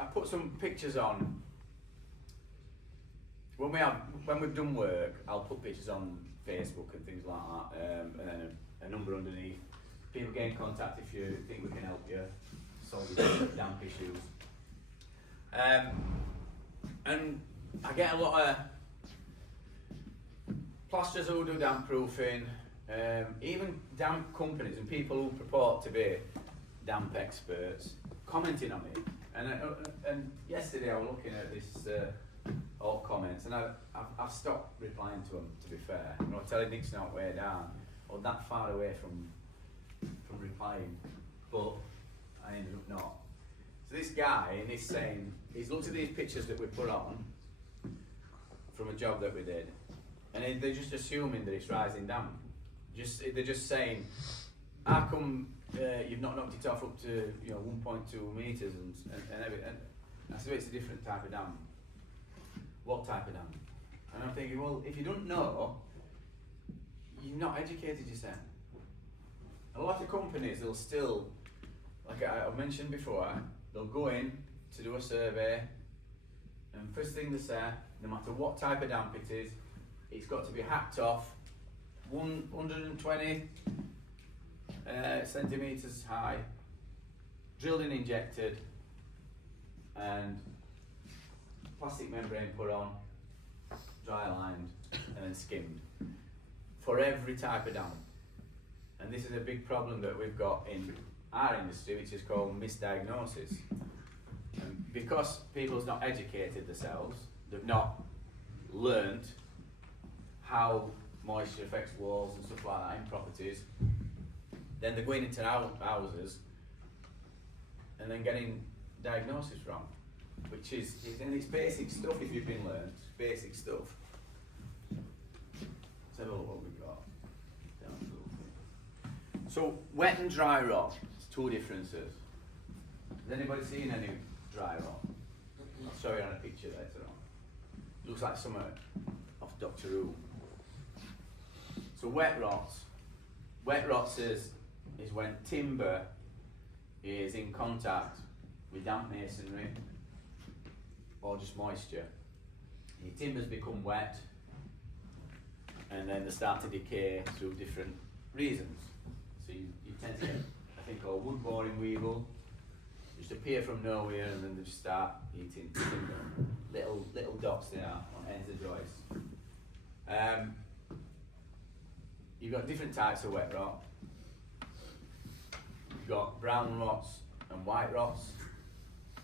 I put some pictures on. When we've done work, I'll put pictures on Facebook and things like that, and then a number underneath. People get in contact if you think we can help you solve your damp issues. And I get a lot of plasterers who do damp proofing, even damp companies and people who purport to be damp experts commenting on it. And yesterday I was looking at this all comments, and I've stopped replying to them. To be fair, you know, telling Nick's not way down or that far away from replying, but I ended up not. So this guy, and he's saying he's looked at these pictures that we put on from a job that we did, and they're just assuming that it's rising damp. They're just saying, how come you've not knocked it off up to 1.2 meters and everything? And I said, it's a different type of damp. What type of damp? And I'm thinking, well, if you don't know, you've not educated yourself. A lot of companies, they'll still, like I mentioned before, they'll go in to do a survey, and first thing they say, no matter what type of damp it is, it's got to be hacked off 120 centimetres high, drilled and injected, and plastic membrane put on, dry lined, and then skimmed for every type of damp. And this is a big problem that we've got in our industry, which is called misdiagnosis. And because people's not educated themselves, they've not learned how moisture affects walls and stuff like that in properties, then they're going into houses and then getting diagnosis wrong, which is, and it's basic stuff if you've been learned, it's basic stuff. Let's have a look what we've got. So wet and dry rot, it's two differences. Has anybody seen any dry rot? I'll show you on a picture later on. Looks like something off Doctor Who. So wet rot is when timber is in contact with damp masonry or just moisture. Your timbers become wet and then they start to decay through different reasons. So you tend to get a thing called wood boring weevil, just appear from nowhere and then they just start eating timber. Little dots there on ends of joists. You've got different types of wet rot. You've got brown rots and white rots,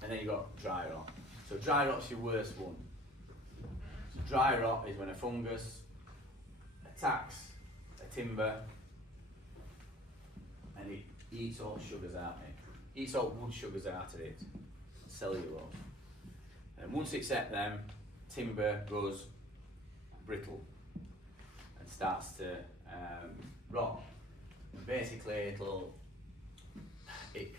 and then you've got dry rot. So dry rot's your worst one. So dry rot is when a fungus attacks a timber and it eats all sugars out of it. Eats all wood sugars out of it, cellulose. And once it's at them, timber goes brittle and starts to rot. And basically it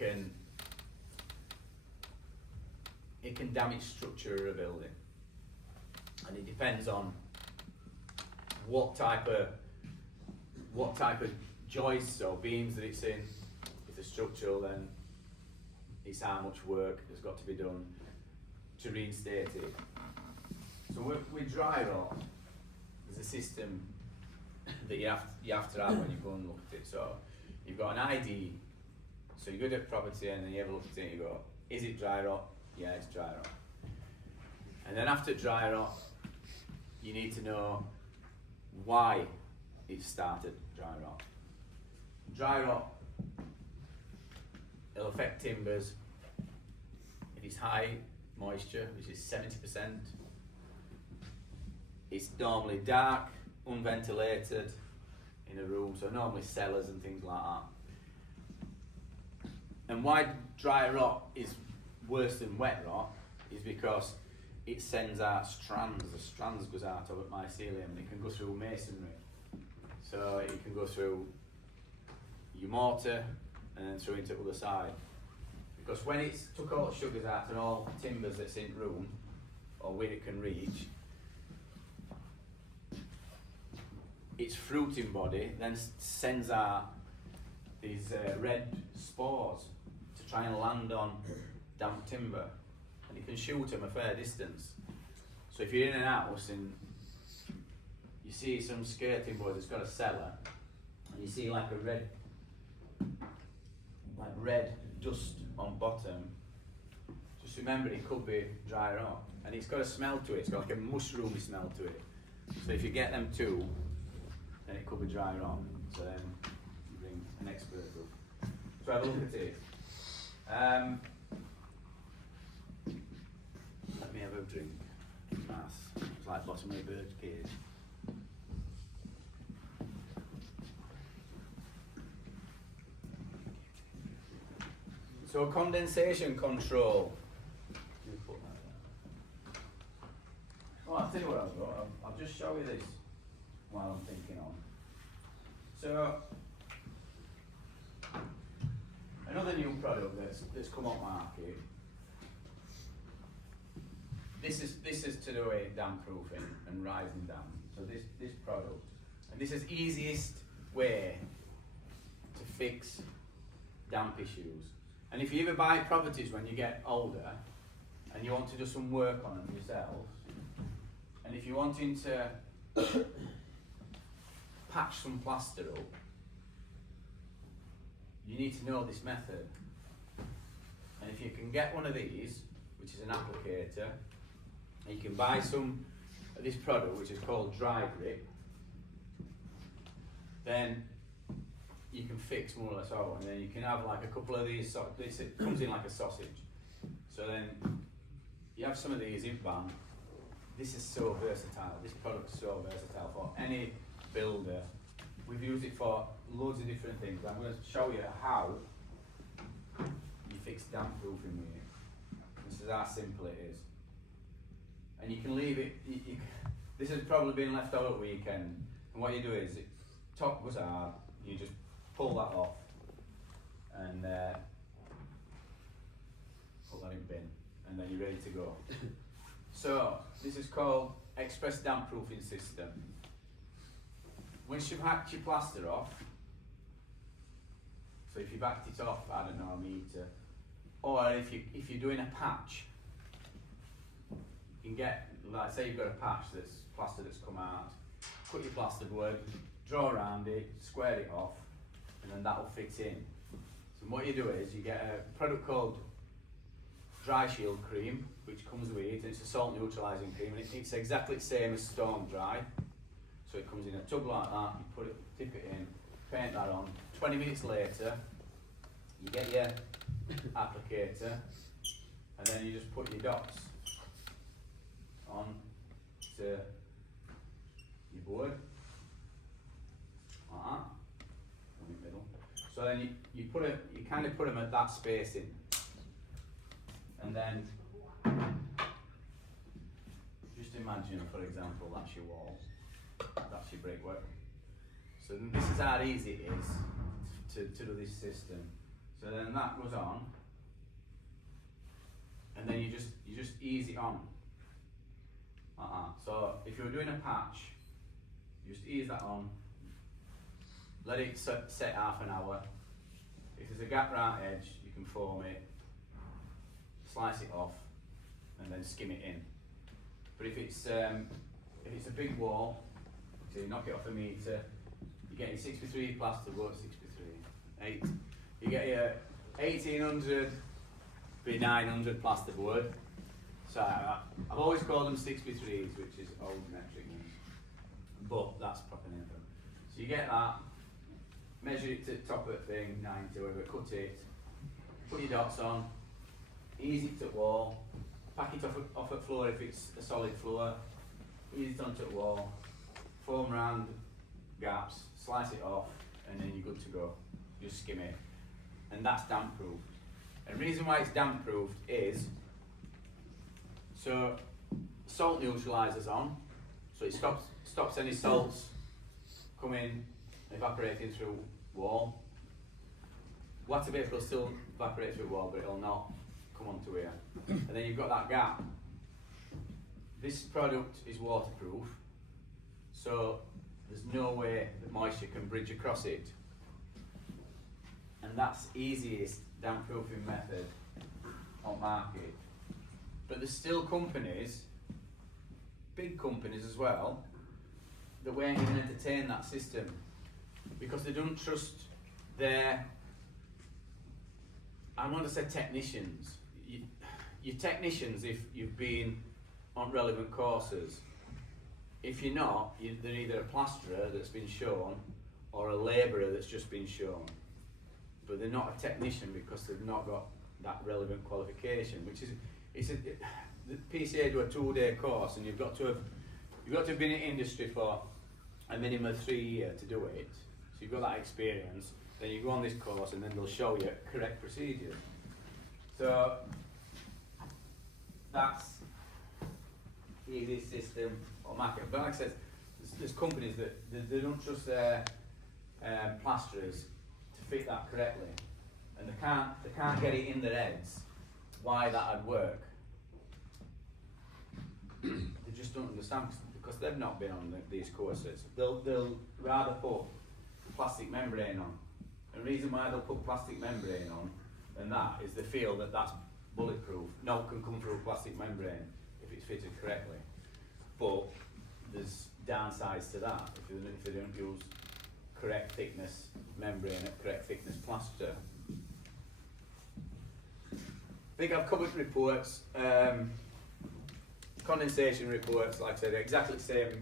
can damage structure of a building, and it depends on what type of joists or beams that it's in. If it's structural, then it's how much work has got to be done to reinstate it. So with dry rot, there's a system that you have to have when you go and look at it. So you've got an ID. So you go to a property and then you have a look at it and you go, is it dry rot? Yeah, it's dry rot. And then after dry rot, you need to know why it started dry rot. Dry rot, it'll affect timbers if it's high moisture, which is 70%. It's normally dark, unventilated in a room, so normally cellars and things like that. And why dry rot is worse than wet rot is because it sends out strands. The strands goes out of mycelium, and it can go through masonry. So it can go through your mortar and then through into the other side. Because when it's took all the sugars out and all timbers that's in room, or where it can reach, its fruiting body then sends out these red spores to try and land on damp timber, and it can shoot them a fair distance. So if you're in an house and you see some skirting board that's got a cellar, and you see like a red dust on bottom, just remember it could be dry rot, and it's got a smell to it. It's got like a mushroomy smell to it. So if you get them too, then it could be dry rot. So then you bring an expert up. So have a look at it. Let me have a drink. Nice. It's like bottom of a bird's cage. So condensation control. Oh, I'll tell you what I've got. I'll just show you this while I'm thinking on. So another new product that's come on market. This is to do with damp proofing and rising damp. So this product, and this is easiest way to fix damp issues. And if you ever buy properties when you get older and you want to do some work on them yourself, and if you're wanting to patch some plaster up, you need to know this method. And if you can get one of these, which is an applicator, and you can buy some of this product, which is called Dry Grip, then you can fix more or less all, and then you can have like a couple of these. It comes in like a sausage. So then you have some of these in van. This is so versatile. This product is so versatile for any builder. We've used it for loads of different things. I'm going to show you how you fix damp proofing with it. This is how simple it is. And you can leave it. This has probably been left out at weekend. And what you do is, top goes hard. You just pull that off and put that in bin, and then you're ready to go. So this is called Express Damp Proofing System. Once you've hacked your plaster off, so if you backed it off, I don't know, a metre, or if you're doing a patch, you can get, like say you've got a patch that's plaster that's come out, cut your plasterboard, draw around it, square it off, and then that will fit in. So what you do is you get a product called Dry Shield Cream, which comes with it, and it's a salt neutralising cream, and it's exactly the same as Storm Dry. So it comes in a tub like that, you put it, dip it in, paint that on. 20 minutes later, you get your applicator, and then you just put your dots on to your board, like that. In the middle. So then you kind of put them at that spacing, and then just imagine, for example, that's your wall, that's your brickwork. So then this is how easy it is to do this system. So then that goes on, and then you just ease it on, like that. So if you're doing a patch, you just ease that on. Let it set half an hour. If there's a gap round edge, you can form it, slice it off, and then skim it in. But if it's a big wall, so you knock it off a metre, you get your 6x3 plasterboard, 6x3, 8. You get your 1800 by 900 plasterboard. So I've always called them 6x3s, which is old metric ones, but that's proper name. So you get that. Measure it to the top of the thing, 90, whatever, cut it, put your dots on, ease it to the wall, pack it off at floor if it's a solid floor, ease it onto the wall, form round gaps, slice it off, and then you're good to go. Just skim it. And that's damp proof. And the reason why it's damp proofed is, so salt neutraliser's on, so it stops any salts coming, evaporating through wall. Water vapour will still evaporate through wall, but it'll not come onto here. And then you've got that gap. This product is waterproof, so there's no way that moisture can bridge across it. And that's the easiest damp proofing method on market. But there's still companies, big companies as well, that won't even entertain that system because they don't trust their, I want to say technicians. Your technicians, if you've been on relevant courses. If you're not, they're either a plasterer that's been shown or a labourer that's just been shown. But they're not a technician because they've not got that relevant qualification, which is, the PCA do a 2-day course, and you've got to have been in industry for a minimum of 3 years to do it. So you've got that experience. Then you go on this course, and then they'll show you correct procedures. So that's the easiest system on market. But like I said, there's companies that they don't trust their plasterers to fit that correctly, and they can't get it in their heads why that would work. They just don't understand because they've not been on these courses. They'll rather put plastic membrane on. And the reason why they'll put plastic membrane on and that is they feel that that's bulletproof. No one can come through a plastic membrane if it's fitted correctly. But there's downsides to that if they don't use correct thickness membrane at correct thickness plaster. I think I've covered reports, condensation reports, like I said, exactly the same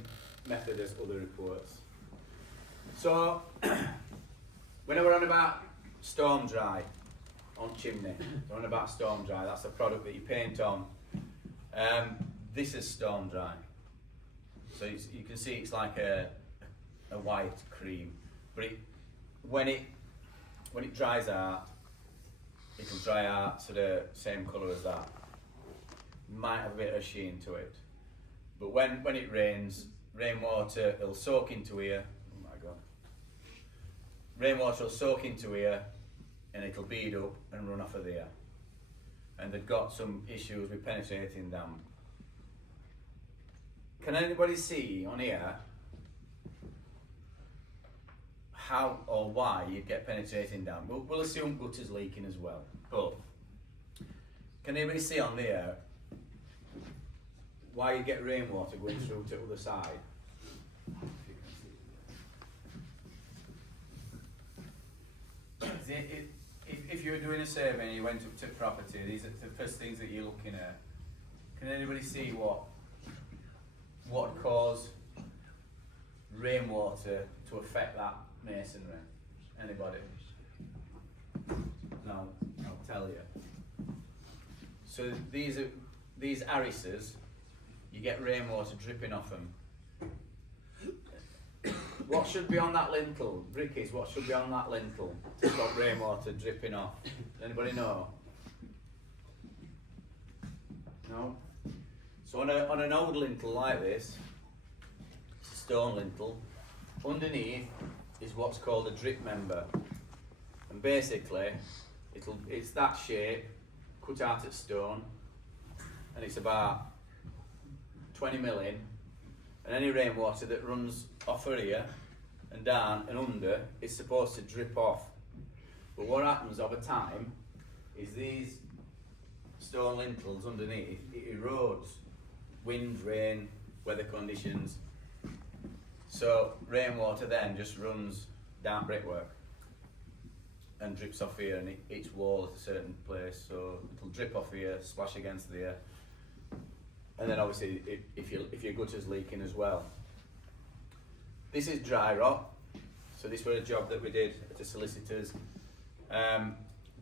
method as other reports. So, when we're on about storm dry on chimney, we're on about storm dry, that's a product that you paint on. This is storm dry. So you can see it's like a white cream, but when it dries out, it'll dry out to the same colour as that. Might have a bit of sheen to it, but when it rains, rainwater will soak into here. Oh my god! Rainwater will soak into here, and it'll bead up and run off of there. And they've got some issues with penetrating damp. Can anybody see on here how or why you'd get penetrating damp? We'll assume gutters leaking as well, but can anybody see on there why you get rainwater going through to the other side? If you were doing a survey and you went up to property, these are the first things that you're looking at. Can anybody see what caused rainwater to affect that masonry? Anybody? No, I'll tell you. So these arises, you get rainwater dripping off them. What should be on that lintel? Brickies, what should be on that lintel to stop rainwater dripping off? Does anybody know? No? So on an old lintel like this, it's a stone lintel, underneath is what's called a drip member. And basically, it's that shape, cut out at stone, and it's about 20 mm in, and any rainwater that runs off of here and down and under is supposed to drip off. But what happens over time is these stone lintels underneath, it erodes. Wind, rain, weather conditions. So rainwater then just runs down brickwork and drips off here, and it hits wall at a certain place, so it'll drip off here, splash against there. And then obviously if your gutter's leaking as well. This is dry rot. So this was a job that we did at the solicitors.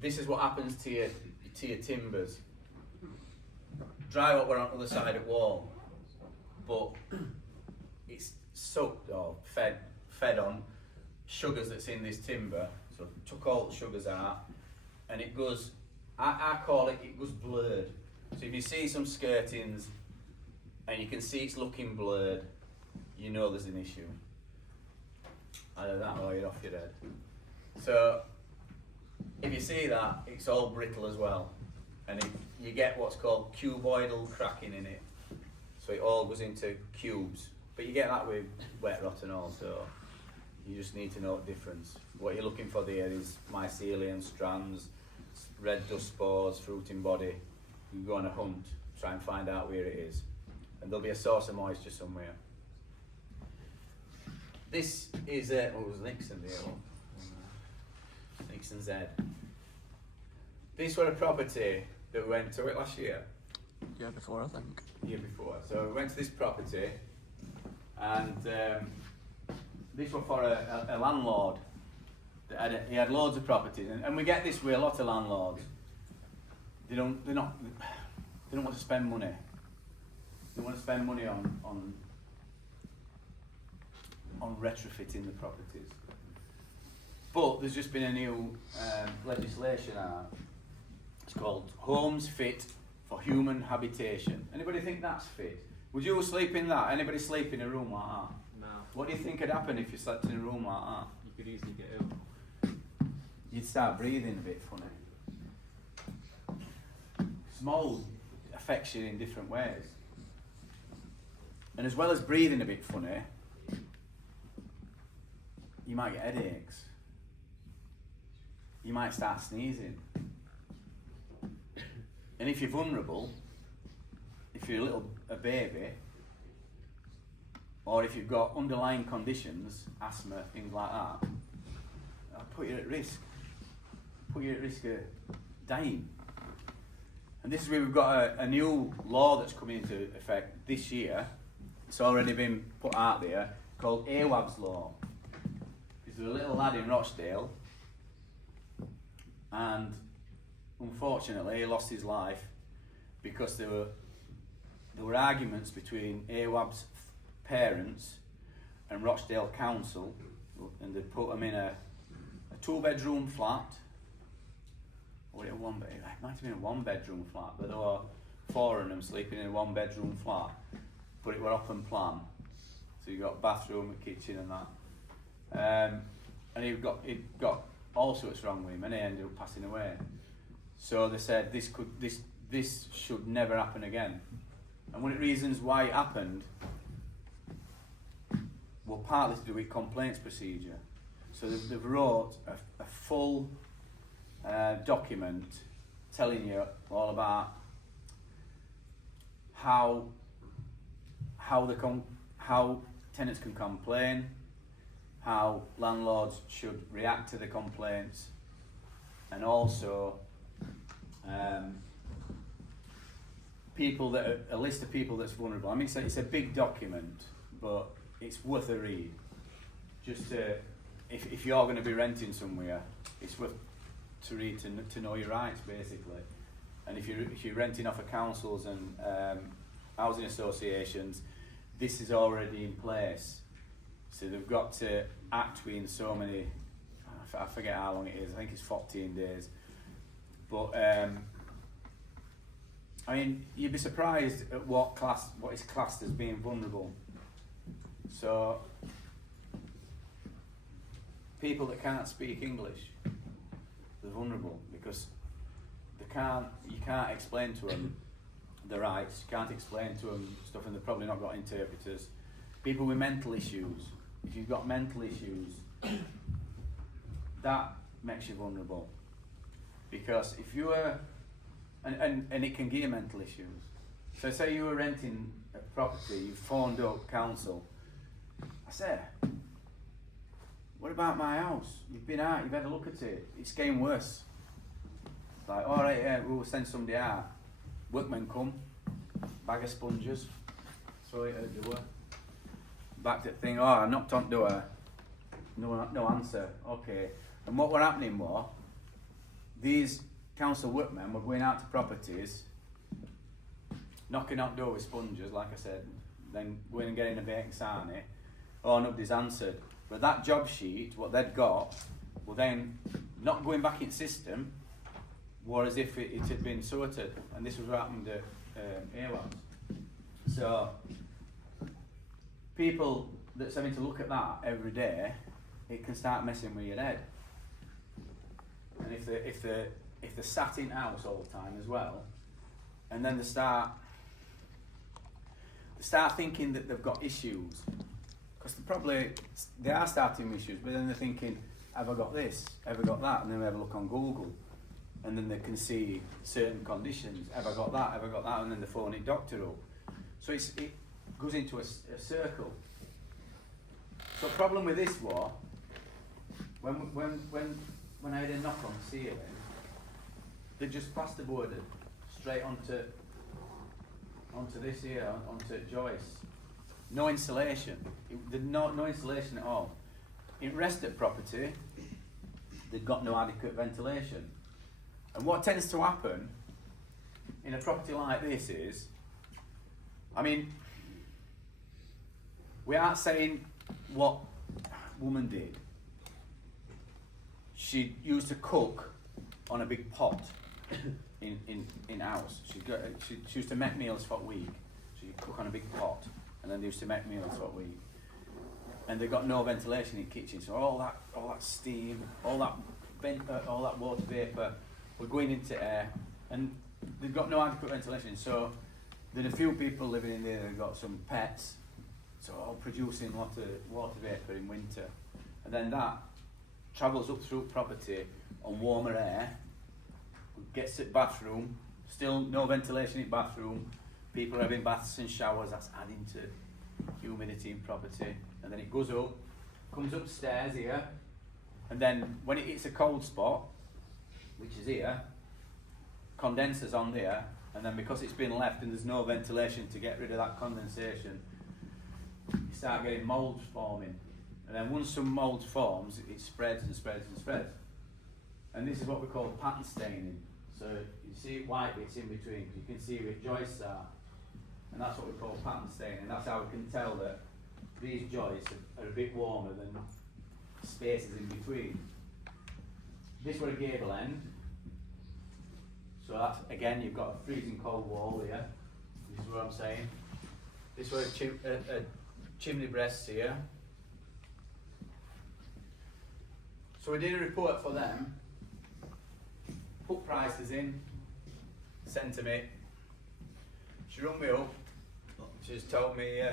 This is what happens to your timbers. Dry rot were on the other side of the wall, but it's soaked or fed on sugars that's in this timber. So took all the sugars out, and it goes I call it was blurred. So if you see some skirtings and you can see it's looking blurred, you know there's an issue. Either that or you're off your head. So if you see that, it's all brittle as well, and you get what's called cuboidal cracking in it. So it all goes into cubes, but you get that with wet rot and all. So you just need to know the difference. What you're looking for there is mycelium strands, red dust spores, fruiting body. You go on a hunt, try and find out where it is, and there'll be a source of moisture somewhere. This is it was Nixon there. Nixon Z. This was a property that we went to it last year. Year before, I think. Year before. So we went to this property, and this was for a landlord. He had loads of properties, and we get this with a lot of landlords. They don't want to spend money. They want to spend money on retrofitting the properties. But there's just been a new legislation out. It's called Homes Fit for Human Habitation. Anybody think that's fit? Would you sleep in that? Anybody sleep in a room like that? No. What do you think would happen if you slept in a room like that? You could easily get ill. You'd start breathing a bit funny. Mold affects you in different ways. And as well as breathing a bit funny, you might get headaches. You might start sneezing. And if you're vulnerable, if you're a baby, or if you've got underlying conditions, asthma, things like that, that'll put you at risk. Put you at risk of dying. And this is where we've got a new law that's coming into effect this year. It's already been put out there, called AWAB's law. There's a little lad in Rochdale, and unfortunately he lost his life because there were arguments between AWAB's parents and Rochdale Council, and they put him in a 2-bedroom flat. Or it might have been a 1-bedroom flat, but there were 4 of them sleeping in a 1-bedroom flat. But it were open plan, so you got bathroom, a kitchen, and that. And he got all sorts wrong with him, and he ended up passing away. So they said this should never happen again. And one of the reasons why it happened were partly to do with complaints procedure. So they've wrote a full document telling you all about how tenants can complain, how landlords should react to the complaints, and also a list of people that's vulnerable. I mean, it's a big document, but it's worth a read. Just if you're going to be renting somewhere, it's worth to read to know your rights, basically. And if you're renting off of councils and housing associations, this is already in place. So they've got to act within so many, I forget how long it is, I think it's 14 days. But I mean, you'd be surprised at what is classed as being vulnerable. So people that can't speak English, they're vulnerable because you can't explain to them the rights, you can't explain to them stuff, and they've probably not got interpreters. People with mental issues, if you've got mental issues, that makes you vulnerable. Because if you were, and it can give you mental issues. So say you were renting a property, you phoned up council. I said, what about my house? You've been out, you've had a look at it. It's getting worse. It's like, all right, yeah, we'll send somebody out. Workmen come, bag of sponges, throw it at the door. Back to the thing, I knocked on the door. No answer. Okay. And what were happening was, these council workmen were going out to properties, knocking on the door with sponges, like I said, then going and getting a vacant sign it. Oh, nobody's answered. But that job sheet, what they'd got, were then not going back in system, were as if it had been sorted, and this was what happened at AWABS. So people that's having to look at that every day, it can start messing with your head. And if they're sat in house all the time as well, and then they start thinking that they've got issues, because they are starting with issues, but then they're thinking, have I got this? Have I got that? And then they have a look on Google, and then they can see certain conditions. Have I got that? Have I got that? And then they phone a doctor up. So it goes into a circle. So the problem with this was, when I had a knock on the ceiling, they just plasterboarded straight onto this here, onto joists. No insulation. No insulation at all. In rested property, they've got no adequate ventilation. And what tends to happen in a property like this is, I mean, we aren't saying what woman did. She used to cook on a big pot in house. She used to make meals for a week. She'd cook on a big pot, and then they used to make meals for a week. And they got no ventilation in the kitchen, so all that steam, all that water vapour were going into air, and they've got no adequate ventilation. So then a few people living in there, they've got some pets, so all producing a lot of water vapour in winter, and then that travels up through property on warmer air, gets to the bathroom, still no ventilation in bathroom, people are having baths and showers, that's adding to humidity in property, and then it goes up, comes upstairs here, and then when it hits a cold spot, which is here, condensers on there, and then because it's been left and there's no ventilation to get rid of that condensation, you start getting mould forming. And then once some mould forms, it spreads and spreads and spreads. And this is what we call pattern staining. So you see white bits in between, you can see where joists are. And that's what we call pattern staining. That's how we can tell that these joists are a bit warmer than spaces in between. This was a gable end. So that's, again, you've got a freezing cold wall here. This is what I'm saying. This was a chimney breast here. So we did a report for them, put prices in, sent to me. She rung me up, she's told me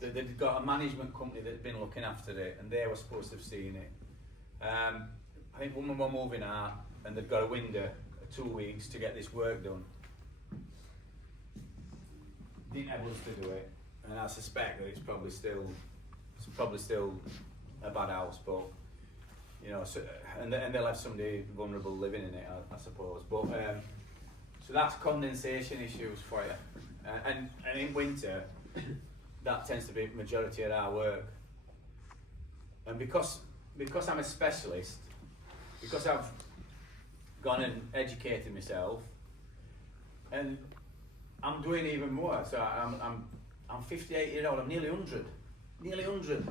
that they'd got a management company that'd been looking after it, and they were supposed to have seen it. I think women were moving out, and they've got a window of 2 weeks to get this work done. Didn't have us to do it, and I suspect that it's probably still a bad house, but you know, so, and they'll have somebody vulnerable living in it, I suppose. But so that's condensation issues for you, and in winter, that tends to be the majority of our work. And because I'm a specialist, because I've gone and educated myself, and I'm doing even more. So I'm 58 years old. I'm nearly 100. Nearly 100.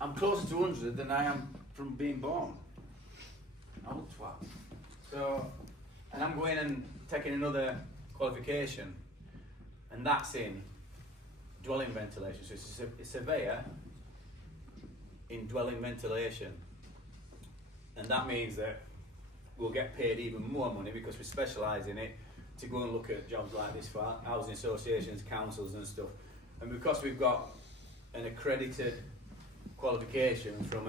I'm closer to 100 than I am from being born. Old twat. So, and I'm going and taking another qualification, and that's in dwelling ventilation. So it's a surveyor in dwelling ventilation, and that means that we'll get paid even more money because we specialise in it to go and look at jobs like this for housing associations, councils and stuff. And because we've got an accredited qualification from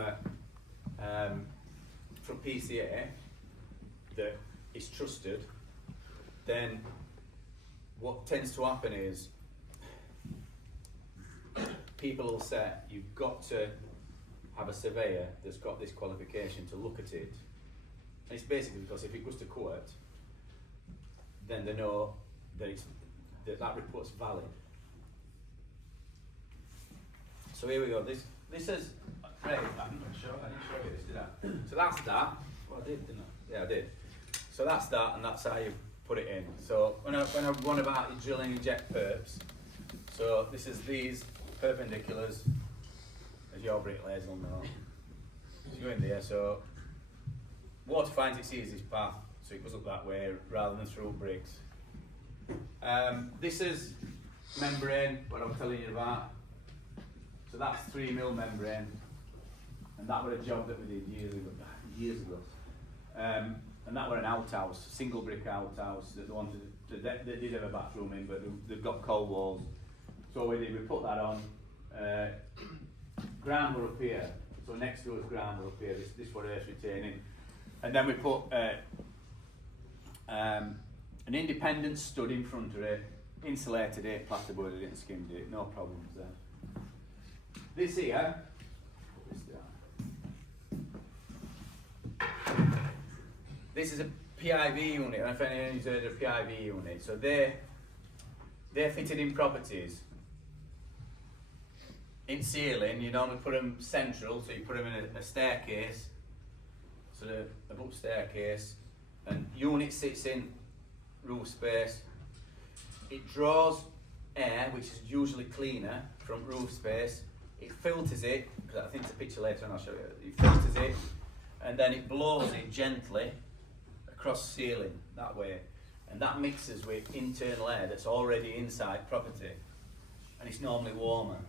PCA that is trusted, then what tends to happen is people will say you've got to have a surveyor that's got this qualification to look at it. And it's basically because if it goes to court, then they know that that report's valid. So here we go. This is great. I didn't show you this, did I? So that's that. Well, I did, didn't I? Yeah, I did. So that's that, and that's how you put it in. So when I go on about drilling inject perps, so this is these perpendiculars, as your bricklayers will know. So you go in there. So water finds its easiest path, so it goes up that way rather than through bricks. This is membrane, what I'm telling you about. So that's 3mm membrane, and that was a job that we did years ago. And that were an outhouse, single brick outhouse that they wanted. They did have a bathroom in, but they've got cold walls. So what we did, we put that on. Ground were up here, so next to us ground were up here. This was earth retaining, and then we put an independent stud in front of it, insulated it, plasterboarded it, and skimmed it. No problems there. This here. This is a PIV unit. I don't know if anyone's heard of a PIV unit. So they're fitted in properties. In ceiling, you normally put them central, so you put them in a staircase, so the above staircase, and unit sits in roof space. It draws air, which is usually cleaner, from roof space. It filters it, because I think it's a picture later and I'll show you. It filters it, and then it blows it gently across the ceiling that way, and that mixes with internal air that's already inside property, and it's normally warmer.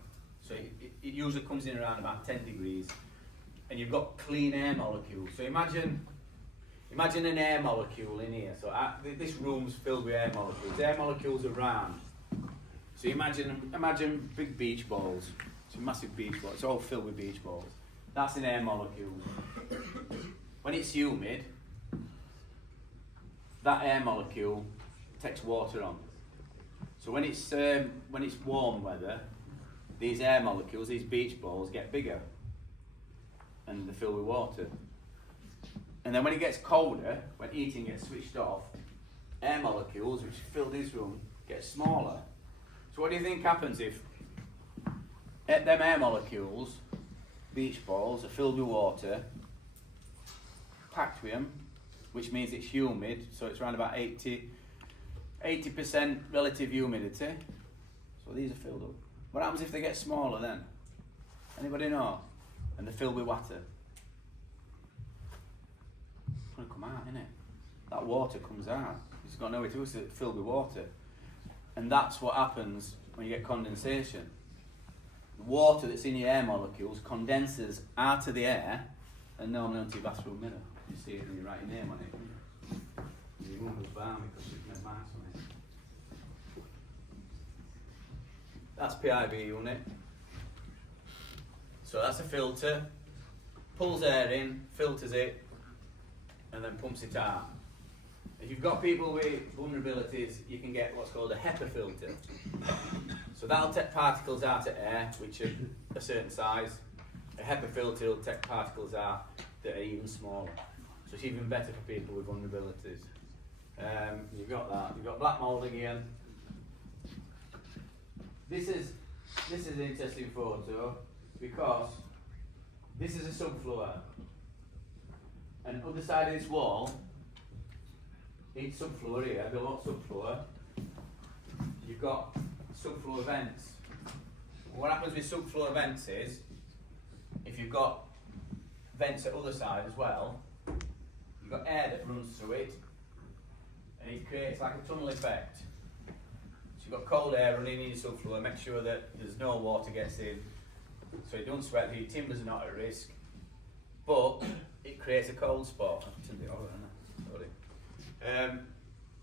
So it usually comes in around about 10 degrees, and you've got clean air molecules. So imagine an air molecule in here. So this room's filled with air molecules. Air molecules are round. So imagine big beach balls. It's a massive beach ball. It's all filled with beach balls. That's an air molecule. When it's humid, that air molecule takes water on. So when it's warm weather, these air molecules, these beach balls, get bigger, and they're filled with water. And then when it gets colder, when heating gets switched off, air molecules, which fill this room, get smaller. So what do you think happens if them air molecules, beach balls, are filled with water, packed with them, which means it's humid, so it's around about 80% relative humidity. So these are filled up. What happens if they get smaller then? Anybody know? And they're filled with water. It's going to come out, isn't it? That water comes out. It's got nowhere to go, it's filled with water. And that's what happens when you get condensation. The water that's in your air molecules condenses out of the air and normally onto your bathroom mirror. You see it and you write your name on it. Your room was balmy because you've made marks on it. That's PIV unit. So that's a filter. Pulls air in, filters it, and then pumps it out. If you've got people with vulnerabilities, you can get what's called a HEPA filter. So that'll take particles out of air, which are a certain size. A HEPA filter will take particles out that are even smaller. So it's even better for people with vulnerabilities. You've got that. You've got black moulding here. This is an interesting photo because this is a subfloor, and other side of this wall, each subfloor here, below subfloor, you've got subfloor vents. What happens with subfloor vents is, if you've got vents at other side as well, you've got air that runs through it, and it creates like a tunnel effect. So you've got cold air running in your subfloor, make sure that there's no water gets in, so it don't sweat, your timbers are not at risk, but it creates a cold spot. I've turned it over, haven't I? Sorry.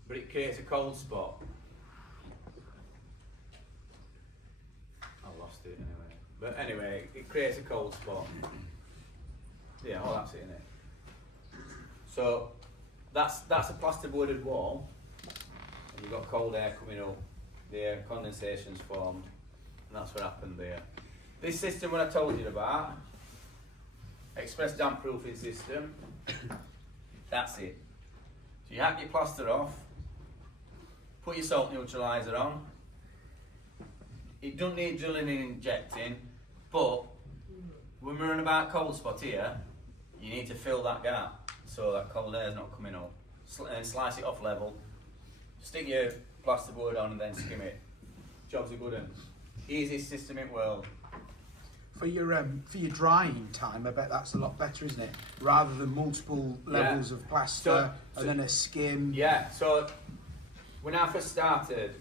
But it creates a cold spot. I lost it anyway. But anyway, it creates a cold spot. Yeah, oh, that's it, isn't it? So that's a plasterboarded wall, and you've got cold air coming up. The condensation's formed, and that's what happened there. This system, what I told you about, express damp proofing system, that's it. So you hack your plaster off, put your salt neutraliser on. It doesn't need drilling and injecting, but when we're in about cold spot here, you need to fill that gap so that cold air is not coming up. And slice it off level, stick your plasterboard on and then skim it. Job's a good one. Easiest system in the world. for your drying time, I bet that's a lot better, isn't it? Rather than multiple levels of plaster and then a skim. Yeah. So when I first started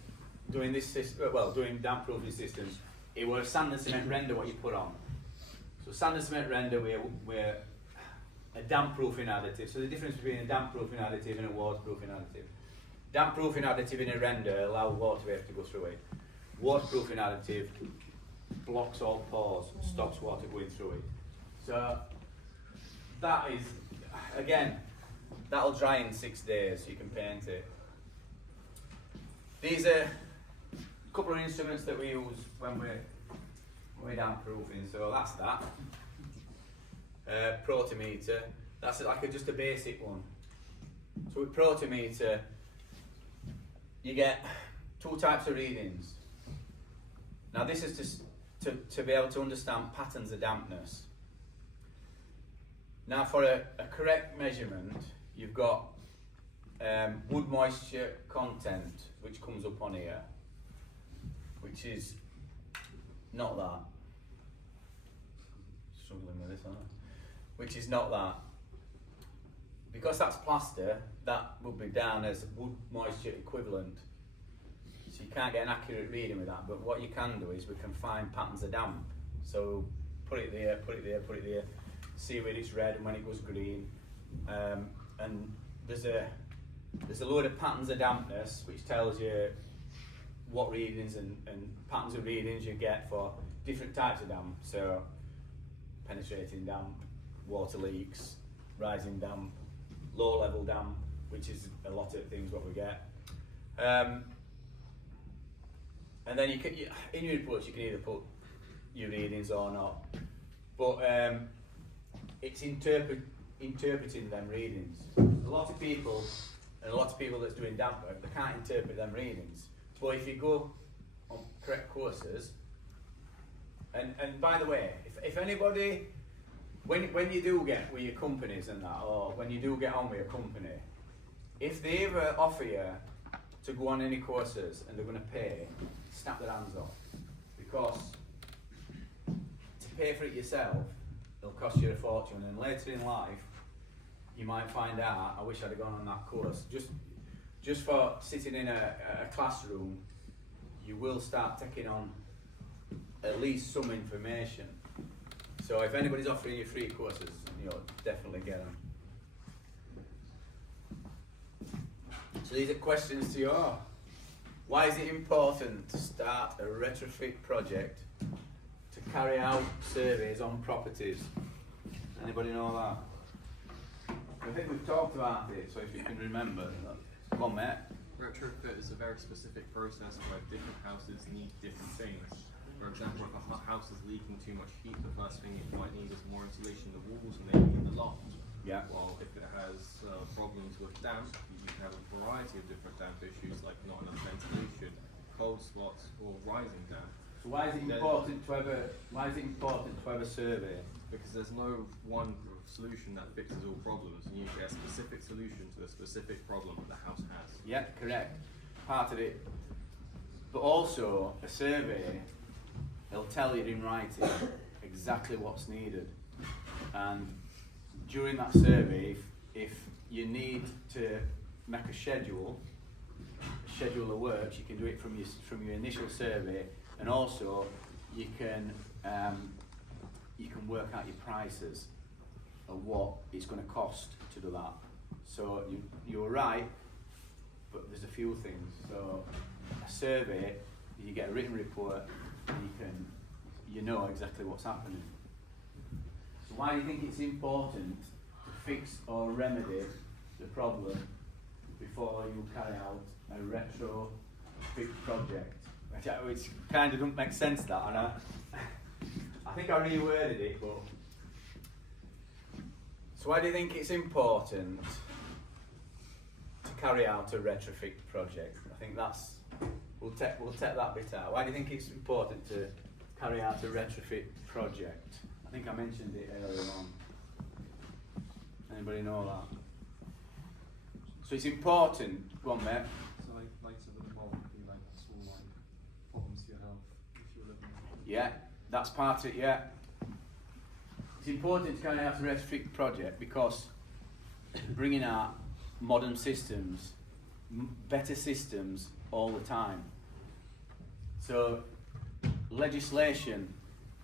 doing this system, doing damp proofing systems, it was sand and cement render what you put on. So sand and cement render, we're a damp proofing additive. So the difference between a damp proofing additive and a waterproofing additive. Damp proofing additive in a render allows water wave to go through it. Waterproofing additive blocks all pores, stops water going through it. So that is, again, that'll dry in 6 days, you can paint it. These are a couple of instruments that we use when we're damp proofing. So that's that. Protimeter, that's like just a basic one. So with protimeter, you get 2 types of readings. Now this is just to be able to understand patterns of dampness. Now for a correct measurement, you've got wood moisture content, which comes up on here, which is not that. Struggling with this, aren't I? Which is not that. Because that's plaster, that would be down as wood moisture equivalent. So you can't get an accurate reading with that, but what you can do is we can find patterns of damp. So put it there, put it there, put it there, see when it's red and when it goes green. And there's a load of patterns of dampness which tells you what readings and patterns of readings you get for different types of damp. So penetrating damp, water leaks, rising damp, low level damp, which is a lot of things what we get. And then in your reports you can either put your readings or not, but it's interpreting them readings. A lot of people that's doing damp work, they can't interpret them readings. But if you go on correct courses, and by the way, if anybody, when you do get with your companies and that, or when you do get on with a company, if they ever offer you to go on any courses and they're going to pay, snap their hands off, because to pay for it yourself, it'll cost you a fortune, and later in life, you might find out, I wish I'd have gone on that course. Just for sitting in a classroom, you will start taking on at least some information. So if anybody's offering you free courses, definitely get them. So these are questions to you all. Why is it important to start a retrofit project to carry out surveys on properties? Anybody know that? I think we've talked about it, so if you can remember. Come on, Matt. Retrofit is a very specific process where different houses need different things. For example, if a house is leaking too much heat, the first thing it might need is more insulation in the walls and maybe in the loft. Yeah. While if it has problems with damp, you can have a variety of different damp issues like not enough ventilation, cold spots, or rising damp. So why is it important to have a survey? Because there's no one solution that fixes all problems, and you get a specific solution to a specific problem that the house has. Yeah, correct. Part of it. But also, a survey, it'll tell you in writing exactly what's needed. And during that survey, if you need to make a schedule of works, you can do it from your initial survey, and also you can work out your prices of what it's going to cost to do that. So you're right, but there's a few things. So a survey, you get a written report, and you know exactly what's happening. So why do you think it's important to fix or remedy the problem before you carry out a retrofit project? Which kind of doesn't make sense, that, and I think I reworded it, but. So why do you think it's important to carry out a retrofit project? I think we'll take that bit out. Why do you think it's important to carry out a retrofit project? I think I mentioned it earlier on. Anybody know that? So it's important. Go on, mate. So like later the mold would be like small problems to your health if you're living. Yeah, that's part of it. Yeah. it's important to kind of have to restrict project because bringing out modern systems, better systems all the time. So legislation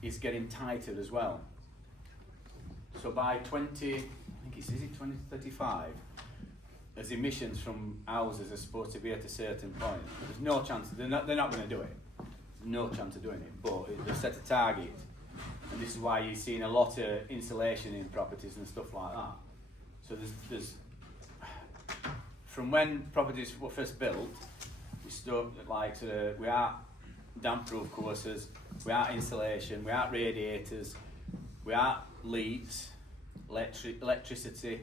is getting tighter as well. So by 2035, as emissions from houses are supposed to be at a certain point, there's no chance, they're not going to do it. There's no chance of doing it, but they've set a target. And this is why you're seeing a lot of insulation in properties and stuff like that. So there's from when properties were first built, we stuck like we are damp-proof courses, we are insulation, we are radiators, we are leaks, electricity.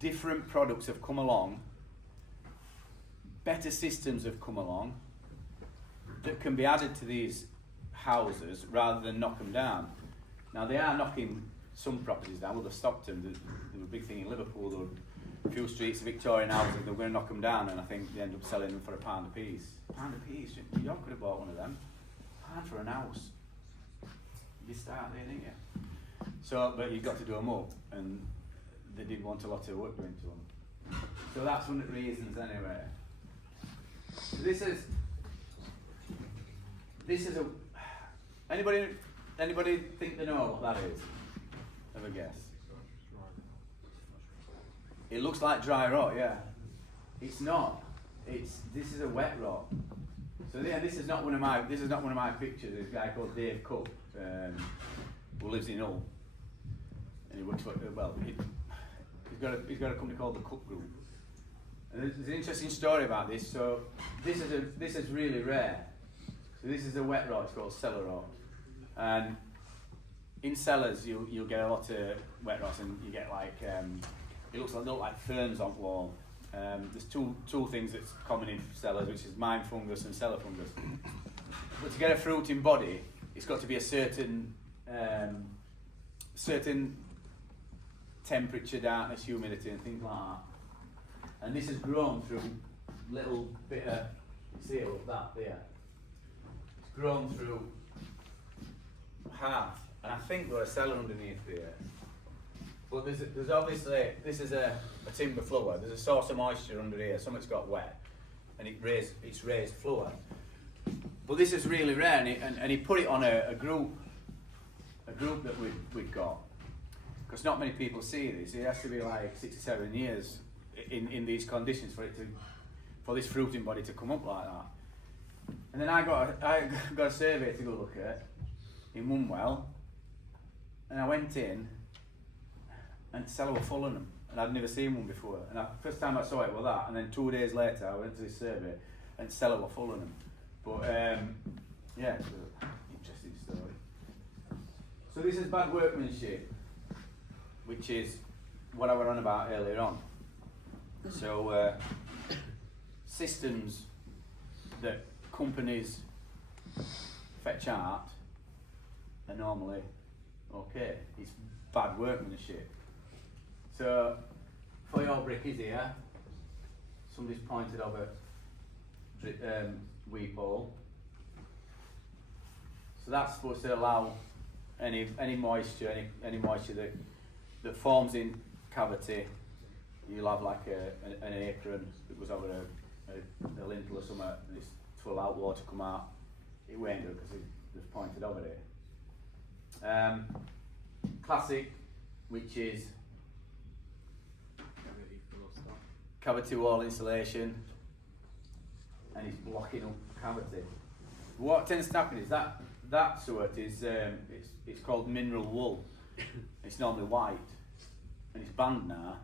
Different products have come along, better systems have come along that can be added to these houses rather than knock them down. Now they are knocking some properties down, well they've stopped them. There was a big thing in Liverpool, there were a few streets of Victorian houses, they were going to knock them down and I think they ended up selling them for £1 a piece. £1 a piece, you could have bought one of them. £1 for an house. You start there, didn't you? So, but you've got to do them up and they did want a lot of work going to them. So that's one of the reasons anyway. So this is a, anybody think they know what that is? Have a guess. It looks like dry rot, yeah. It's not. This is a wet rot. So yeah, this is not one of my pictures. There's a guy called Dave Cook, who lives in Hull, and he works for he's got a company called the Cook Group. And there's an interesting story about this. So this is really rare. So this is a wet rot. It's called cellar rot, and in cellars you'll get a lot of wet rots, and you get like they look like ferns on wall. There's two things that's common in cellars, which is mine fungus and cellar fungus. But to get a fruiting body, it's got to be a certain temperature, darkness, humidity, and things like that. And this has grown through little bit of, you see it up that there. It's grown through half, and I think there's a cellar underneath there. But there's obviously, this is a timber floor. There's a source of moisture under here. Something's got wet, and it's raised floor. But this is really rare, and he put it on a group that we'd got. Because not many people see this. It has to be like 6 or 7 years in these conditions for this fruiting body to come up like that. And then I got a survey to go look at in Mumwell, and I went in, and the cellar were full of them, and I'd never seen one before. And first time I saw it was that, and then 2 days later I went to this survey, and the cellar were full of them. But yeah, it's an interesting story. So this is bad workmanship, which is what I was on about earlier on. So systems that companies fetch out are normally okay. It's bad workmanship. So for your brick is here, somebody's pointed over weep hole. So that's supposed to allow any moisture, any moisture that forms in cavity. You'll have like an apron that goes over a lintel or something, and it's to allow water to come out. It won't do because they've pointed over it. Classic, which is cavity wall insulation, and it's blocking up cavity. What tends to happen is that sort is it's called mineral wool. It's normally white, and it's banned now.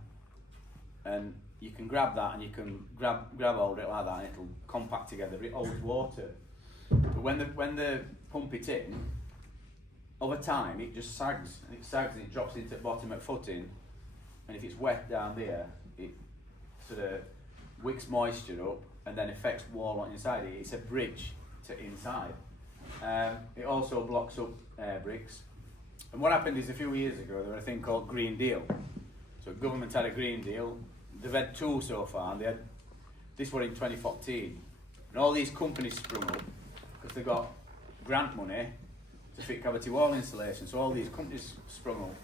And you can grab that and you can grab hold of it like that, and it'll compact together. It holds water. But when they pump it in, over time it just sags and it drops into the bottom at footing. And if it's wet down there, it sort of wicks moisture up and then affects wall on inside it. It's a bridge to inside. It also blocks up bricks. And what happened is a few years ago there was a thing called Green Deal. So government had a Green Deal. They've had two so far, and this was in 2014. And all these companies sprung up because they got grant money to fit cavity wall insulation. So all these companies sprung up,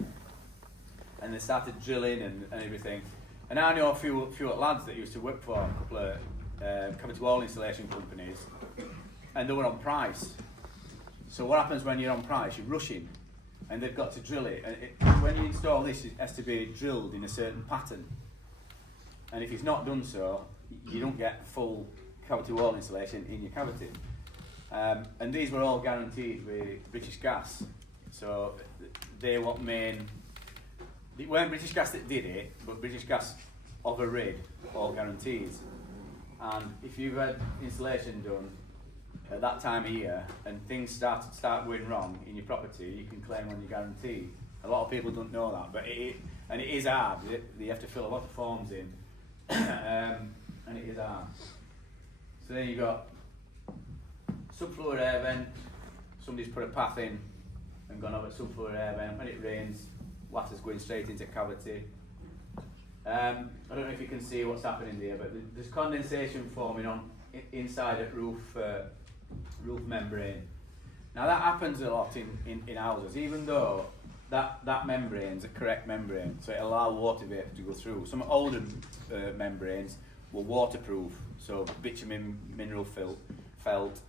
and they started drilling and everything. And I know a few lads that used to work for a couple of cavity wall insulation companies, and they were on price. So what happens when you're on price? You're rushing, and they've got to drill it. And when you install this, it has to be drilled in a certain pattern. And if it's not done so, you don't get full cavity wall insulation in your cavity. And these were all guaranteed with British Gas. So they what main. It weren't British Gas that did it, but British Gas overrid all guarantees. And if you've had insulation done at that time of year and things start going wrong in your property, you can claim on your guarantee. A lot of people don't know that, but it is hard. You have to fill a lot of forms in, and it is hard. So then you've got subfloor air vent. Somebody's put a path in and gone over subfloor air vent. When it rains, water's going straight into cavity. I don't know if you can see what's happening there, but there's condensation forming on inside a roof membrane. Now that happens a lot in houses, even though that membrane's a correct membrane, so it allows water vapor to go through. Some older membranes were waterproof, so bitumen mineral felt,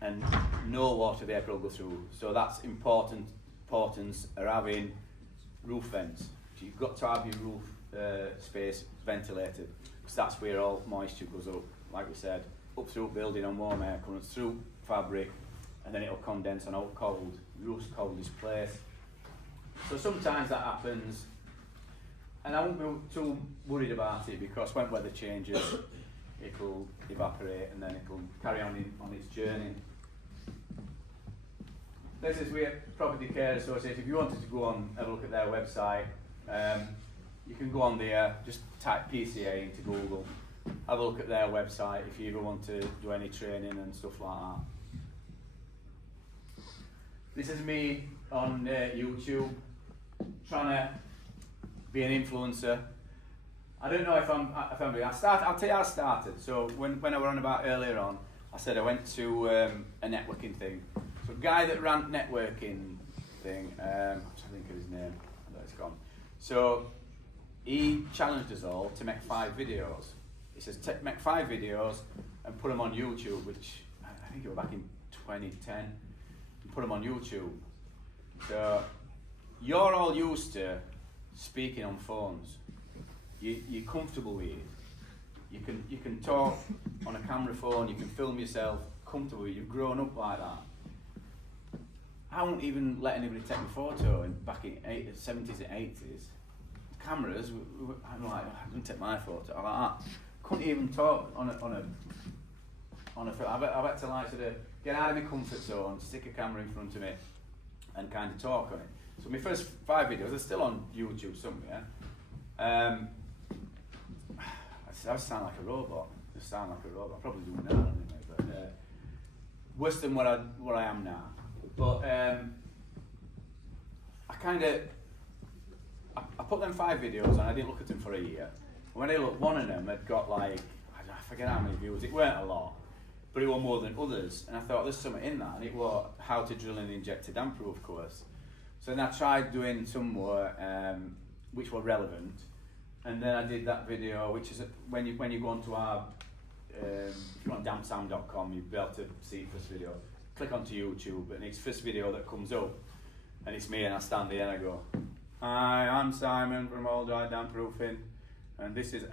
and no water vapor will go through. So that's importance of having roof vents. So you've got to have your roof space ventilated, because that's where all moisture goes up, like we said, up through building on warm air currents, through fabric, and then it'll condense on out cold. The roof's coldest place. So sometimes that happens, and I won't be too worried about it, because when weather changes, it'll evaporate and then it'll carry on its journey. This is where Property Care Association, if you wanted to go on, have a look at their website, you can go on there, just type PCA into Google, have a look at their website if you ever want to do any training and stuff like that. This is me on YouTube, trying to be an influencer. I don't know if I'm I'll tell you how I started. So when I were on about earlier on, I said I went to a networking thing. So a guy that ran networking thing, I'm trying to think of his name, I know it's gone. So he challenged us all to make 5 videos. He says make 5 videos and put them on YouTube, which I think it was back in 2010. And put them on YouTube. So you're all used to speaking on phones. You're comfortable with it. You can talk on a camera phone. You can film yourself. Comfortable with it. You've grown up like that. I won't even let anybody take my photo back in the 70s and 80s. Cameras, I'm like, I didn't take my photo. I'm like that. Couldn't even talk on a film. I've had to like sort of get out of my comfort zone, stick a camera in front of me, and kind of talk on it. So my first 5 videos are still on YouTube somewhere. I sound like a robot. I probably do now anyway, but worse than what I am now. But I put them 5 videos and I didn't look at them for a year. When I looked, one of them had got like, I forget how many views, it weren't a lot, but it was more than others. And I thought there's something in that, and it was how to drill and inject a damp proof course. So then I tried doing some more which were relevant, and then I did that video, which is when you go onto our, if you're on dampsound.com, you'll be able to see first video. Click onto YouTube, and it's first video that comes up, and it's me, and I stand there and I go, "Hi, I'm Simon from All Dry Damp Proofing, and this is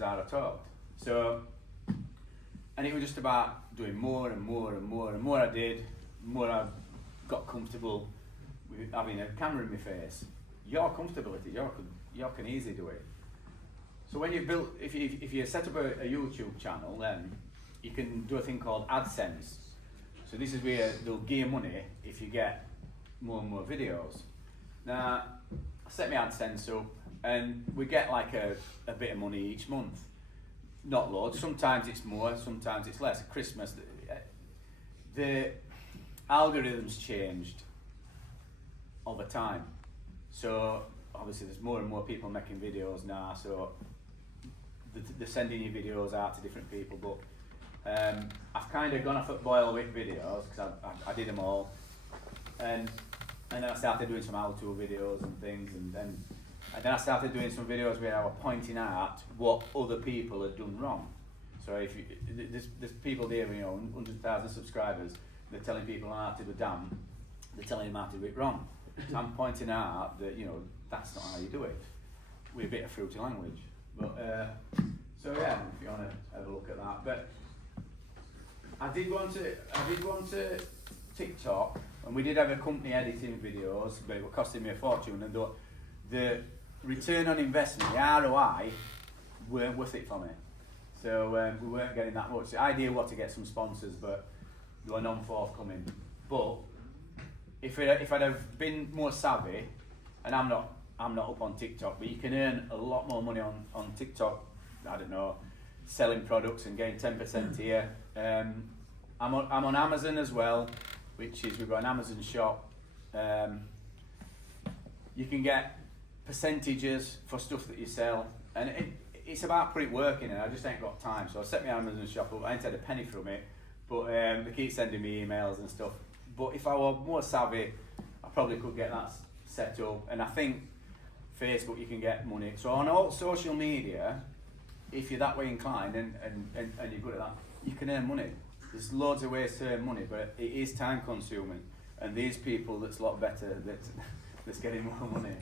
how I talked." So, and it was just about doing more and more and more and more I did, more I got comfortable with having a camera in my face. You're comfortable with it, you can easily do it. So when you build, if you set up a YouTube channel, then you can do a thing called AdSense. So this is where they'll give you money if you get more and more videos. Now, I set my AdSense up, and we get like a bit of money each month. Not loads, sometimes it's more, sometimes it's less. At Christmas, the algorithms changed over time. So obviously there's more and more people making videos now, so they're sending you videos out to different people, but I've kind of gone off at boil with videos, because I did them all. and then I started doing some how-to videos and things, and then I started doing some videos where I was pointing out what other people had done wrong. So if you, there's people there, you know, 100,000 subscribers, they're telling people how to do damn, they're telling them how to do it wrong. So I'm pointing out that, you know, that's not how you do it, with a bit of fruity language. But so yeah, if you want to have a look at that. But I did want to TikTok, and we did have a company editing videos, but it was costing me a fortune, and the return on investment, the ROI, weren't worth it for me. So we weren't getting that much. The idea was to get some sponsors, but they were non-forthcoming. But if I'd have been more savvy, and I'm not up on TikTok, but you can earn a lot more money on TikTok. I don't know, selling products and getting 10% here. I'm on Amazon as well, which is, we've got an Amazon shop. You can get percentages for stuff that you sell, and it's about putting work in, and I just ain't got time. So I set my Amazon shop up. I ain't had a penny from it, but they keep sending me emails and stuff. But if I were more savvy, I probably could get that set up. And I think Facebook, you can get money. So on all social media, if you're that way inclined and you're good at that, you can earn money. There's loads of ways to earn money, but it is time consuming. And these people, that's a lot better, that's getting more money.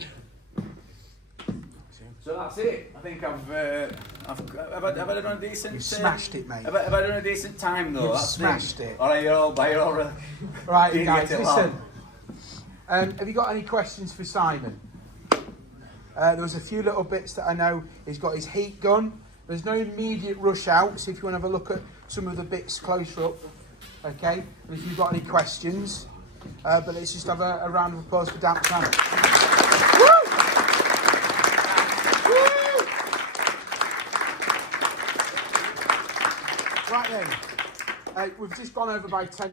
So that's it. I think have I done a decent... You smashed it, mate. Have I done a decent time though? You've smashed it. All right, you're all really... Right, guys, listen. Have you got any questions for Simon? There was a few little bits that I know. He's got his heat gun. There's no immediate rush out, so if you want to have a look at some of the bits closer up, okay? And if you've got any questions, but let's just have a round of applause for Damp Sam. Right then, we've just gone over by 10